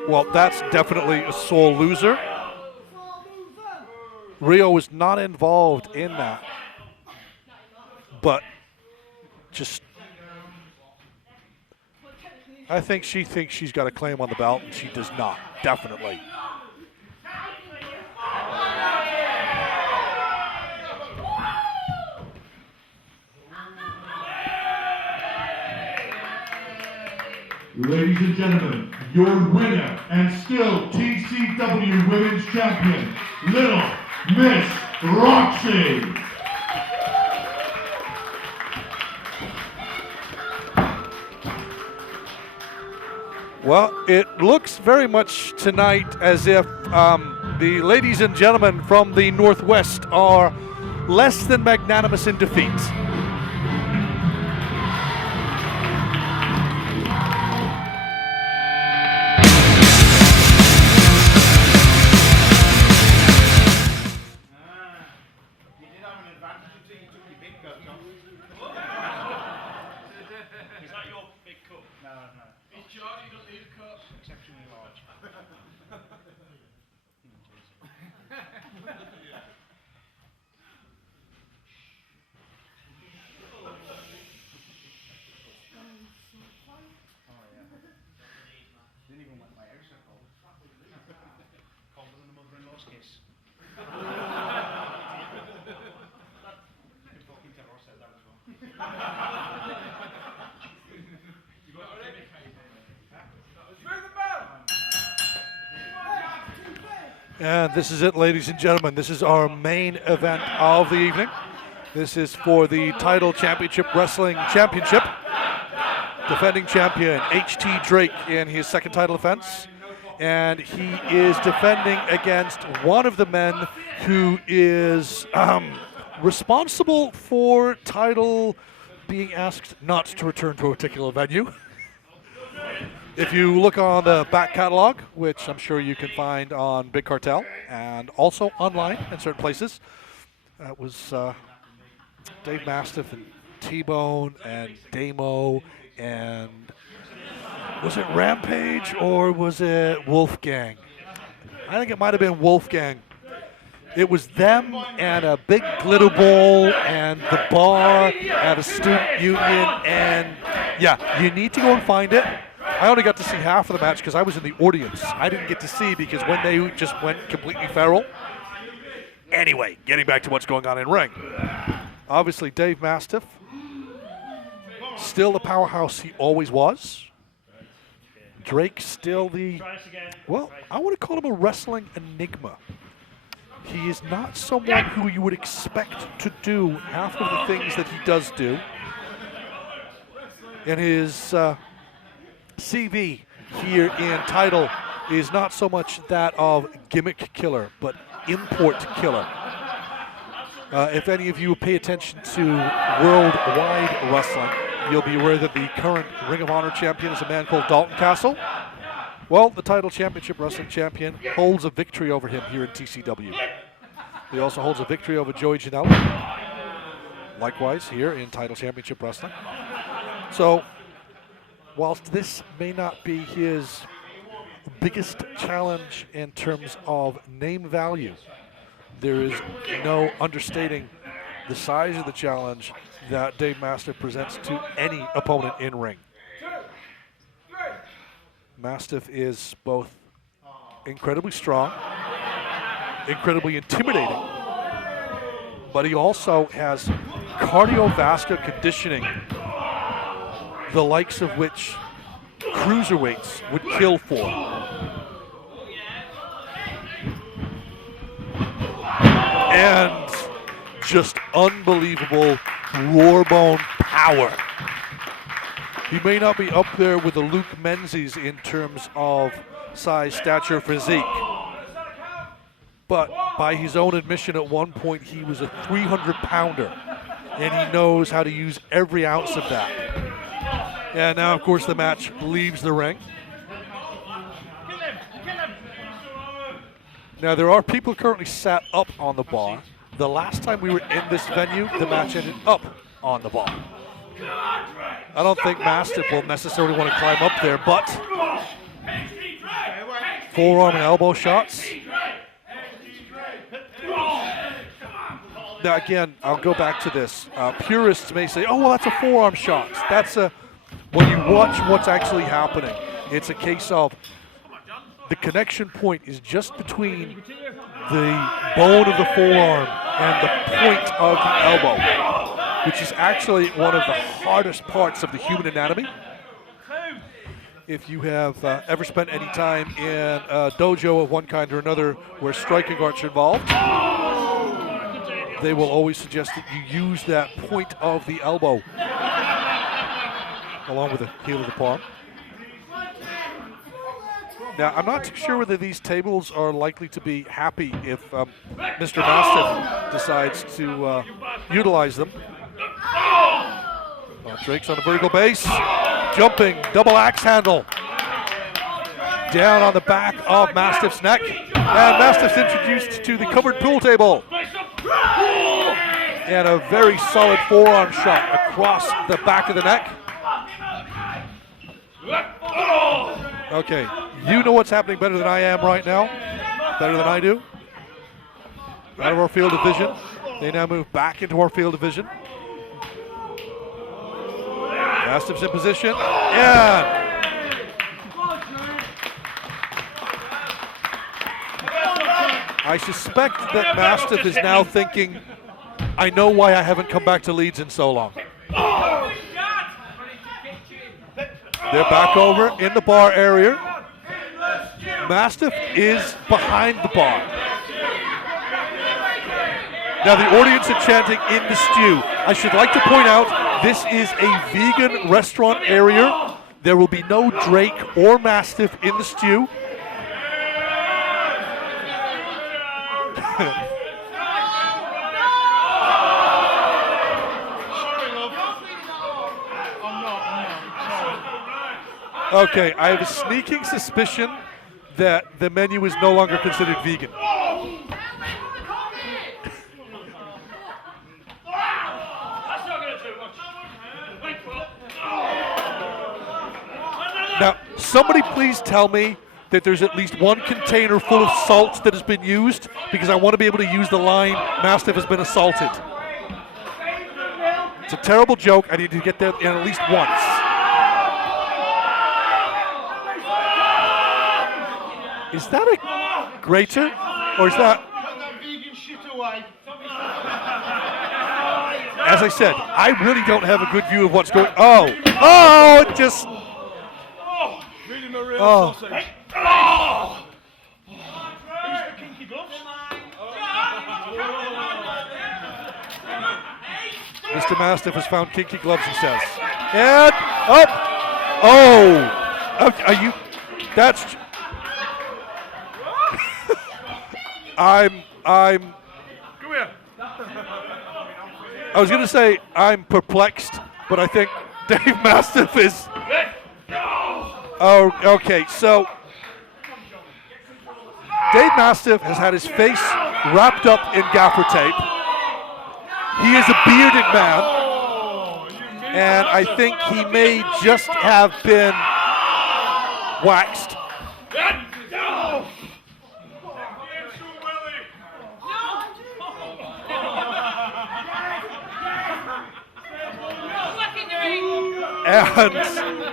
Well, that's definitely a sore loser. Rhio was not involved in that. But just, I think she thinks she's got a claim on the belt, and she does not, definitely. Ladies and gentlemen, your winner and still TCW Women's Champion, Little Miss Roxy. Well, it looks very much tonight as if the ladies and gentlemen from the Northwest are less than magnanimous in defeat. And this is it, ladies and gentlemen. This is our main event of the evening. This is for the Tidal Championship Wrestling Championship. Defending champion HT Drake in his second title defense. And he is defending against one of the men who is responsible for Tidal being asked not to return to a particular venue. If you look on the back catalog, which I'm sure you can find on Big Cartel and also online in certain places, that was Dave Mastiff and T-Bone and Damo and was it Rampage or was it Wolfgang? I think it might have been Wolfgang. It was them and a big glitter ball and the bar at a student union, and yeah, you need to go and find it. I only got to see half of the match because I was in the audience. I didn't get to see because when they just went completely feral. Anyway, getting back to what's going on in ring. Obviously, Dave Mastiff, still the powerhouse he always was. Drake still the, well, I want to call him a wrestling enigma. He is not someone who you would expect to do half of the things that he does do. And his CV here in Tidal is not so much that of gimmick killer, but import killer. If any of you pay attention to worldwide wrestling, you'll be aware that the current Ring of Honor champion is a man called Dalton Castle. Well, the Tidal Championship Wrestling champion holds a victory over him here in TCW. He also holds a victory over Joey Janela. Likewise, here in Tidal Championship Wrestling. So, whilst this may not be his biggest challenge in terms of name value, there is no understating the size of the challenge that Dave Mastiff presents to any opponent in ring. Mastiff is both incredibly strong, incredibly intimidating, but he also has cardiovascular conditioning, the likes of which cruiserweights would kill for. And just unbelievable roar-bone power. He may not be up there with the Luke Menzies in terms of size, stature, physique, but by his own admission at one point, he was a 300-pounder, and he knows how to use every ounce of that. And now, of course, the match leaves the ring. Now, there are people currently sat up on the bar. The last time we were in this venue, the match ended up on the bar. I don't think Mastiff will necessarily want to climb up there, but forearm and elbow shots. Now, again, I'll go back to this. Purists may say, oh, well, that's a forearm shot. That's a, when you watch what's actually happening, it's a case of the connection point is just between the bone of the forearm and the point of the elbow, which is actually one of the hardest parts of the human anatomy. If you have ever spent any time in a dojo of one kind or another where striking arts are involved, they will always suggest that you use that point of the elbow along with the heel of the palm. Now, I'm not too sure whether these tables are likely to be happy if Mr. Mastiff decides to utilize them. Drake's on the vertical base, jumping, double axe handle. Down on the back of Mastiff's neck, and Mastiff's introduced to the covered pool table. And a very solid forearm shot across the back of the neck. Okay, you know what's happening better than I am right now, better than I do. Out of our field of vision. They now move back into our field of vision. Mastiff's in position, and I suspect that Mastiff is now thinking, I know why I haven't come back to Leeds in so long. They're back over in the bar area. Mastiff is behind the bar. Now the audience are chanting in the stew. I should like to point out, this is a vegan restaurant area. There will be no Drake or Mastiff in the stew. Okay, I have a sneaking suspicion that the menu is no longer considered vegan. Now, somebody please tell me that there's at least one container full of salt that has been used, because I want to be able to use the line, Mastiff has been assaulted. It's a terrible joke. I need to get that in at least once. Is that a grater? Or is that... As I said, I really don't have a good view of what's going... Oh! It just... Oh. Mr. Mastiff has found kinky gloves, he says. And up! Oh! Are you... That's... I'm... Come here. I was going to say I'm perplexed, but I think Dave Mastiff is... Oh, okay, so Dave Mastiff has had his face wrapped up in gaffer tape. He is a bearded man, and I think he may just have been waxed.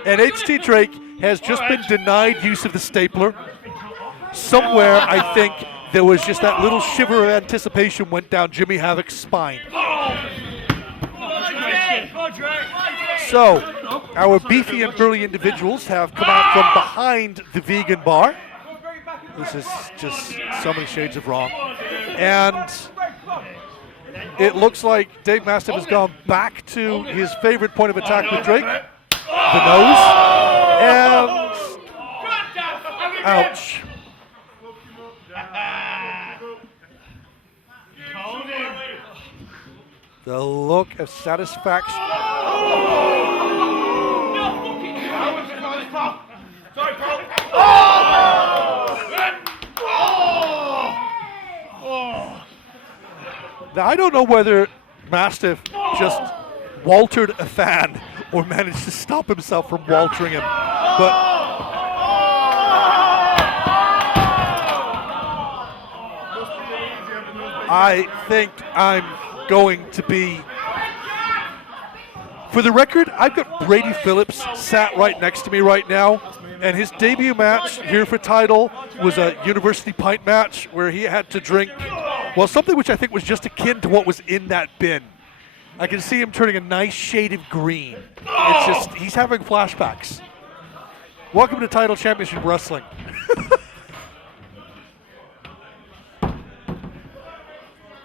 And HT Drake has just been denied use of the stapler. Somewhere, I think, there was just that little shiver of anticipation went down Jimmy Havoc's spine. So, our beefy and burly individuals have come out from behind the vegan bar. This is just so many shades of wrong. And it looks like Dave Mastiff has gone back to his favorite point of attack with Drake, the nose, and ouch. The look of satisfaction. Now, I don't know whether Mastiff just waltered a fan or managed to stop himself from waltering him, but I think I'm going to be... For the record, I've got Brady Phillips sat right next to me right now, and his debut match here for Tidal was a university pint match where he had to drink, well, something which I think was just akin to what was in that bin. I can see him turning a nice shade of green. It's just, he's having flashbacks. Welcome to Tidal Championship Wrestling.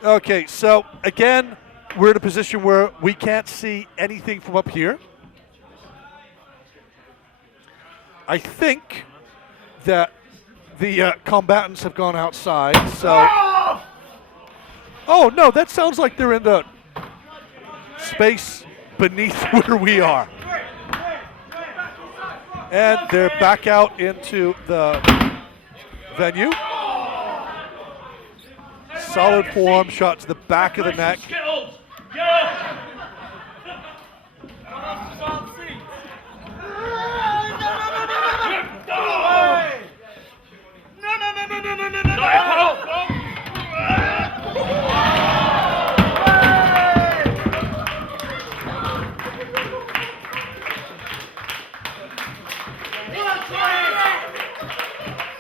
Okay, so again, we're in a position where we can't see anything from up here. I think that the combatants have gone outside, so... Oh, no, that sounds like they're in the space beneath where we are. And they're back out into the venue. Solid forearm shot to the back of the neck.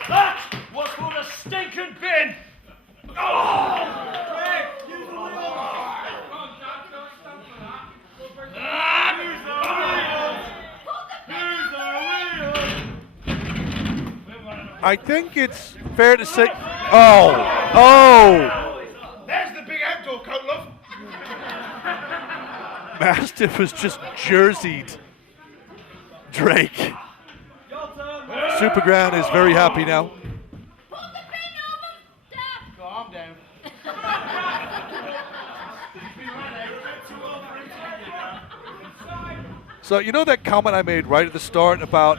That was for the stinking bin! I think it's fair to say... Oh! There's the big outdoor coat, love. Mastiff has just jerseyed Drake. Superground is very happy now. Calm down. So you know that comment I made right at the start about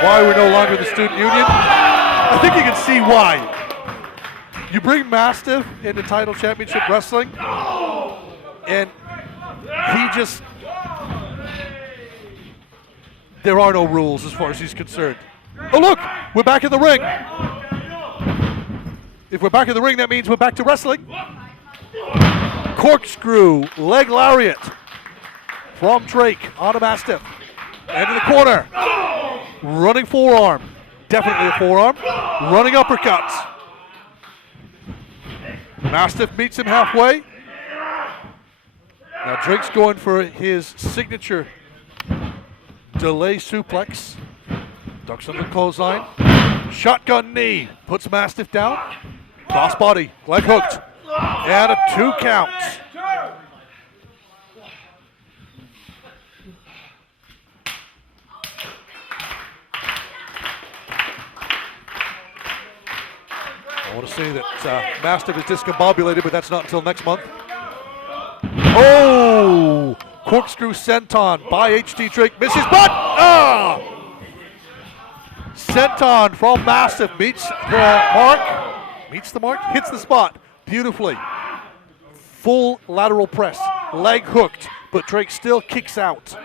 why we're no longer the student union? I think you can see why. You bring Mastiff into Tidal Championship Wrestling, and he just... There are no rules as far as he's concerned. Oh look, we're back in the ring. If we're back in the ring, that means we're back to wrestling. Corkscrew, leg lariat from Drake onto Mastiff. Into the corner. Running forearm. Definitely a forearm. Running uppercuts. Mastiff meets him halfway. Now Drake's going for his signature delay suplex. Ducks on the clothesline. Shotgun knee. Puts Mastiff down. Crossbody. Leg hooked. And a 2 count. I want to say that Mastiff is discombobulated, but that's not until next month. Oh! Corkscrew senton by HT Drake. Misses, but senton from Mastiff meets the mark. Meets the mark, hits the spot beautifully. Full lateral press, leg hooked, but Drake still kicks out.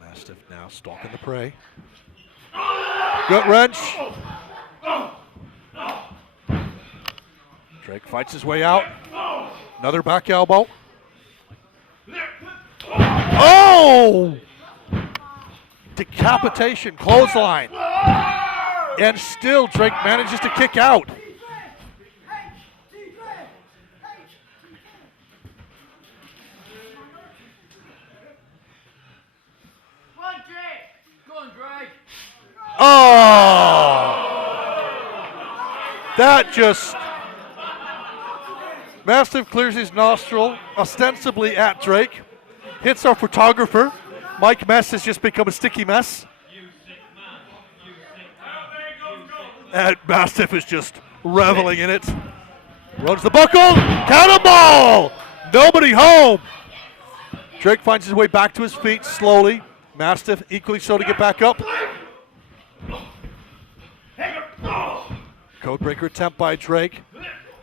Mastiff now stalking the prey. Gut wrench. Drake fights his way out. Another back elbow. Oh! Decapitation, clothesline. And still Drake manages to kick out. Oh! That just... Mastiff clears his nostril, ostensibly at Drake. Hits our photographer. Mike Mess has just become a sticky mess. And Mastiff is just reveling in it. Runs the buckle. Cannonball! Nobody home. Drake finds his way back to his feet slowly. Mastiff equally so to get back up. Codebreaker attempt by Drake.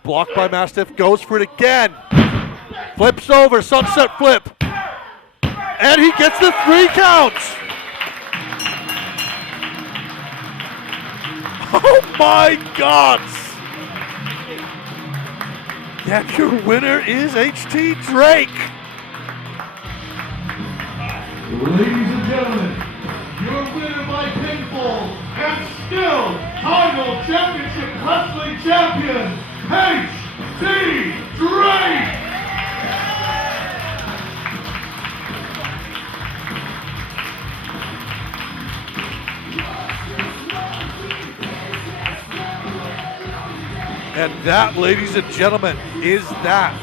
Blocked by Mastiff. Goes for it again. Flips over. Sunset flip. And he gets the 3 counts. Oh my God. And your winner is HT Drake. Ladies and gentlemen, your winner by pinfall and still title championship wrestling champion, HT Drake. And that, ladies and gentlemen, is that.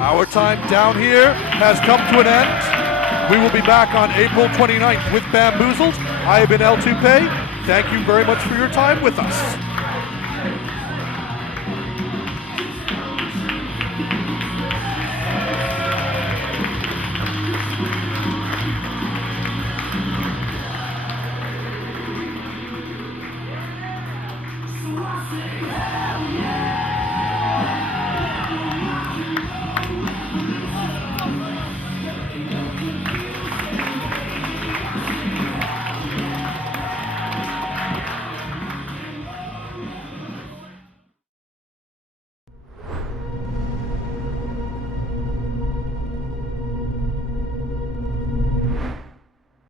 Our time down here has come to an end. We will be back on April 29th with Bamboozled. I have been El Toupe. Thank you very much for your time with us.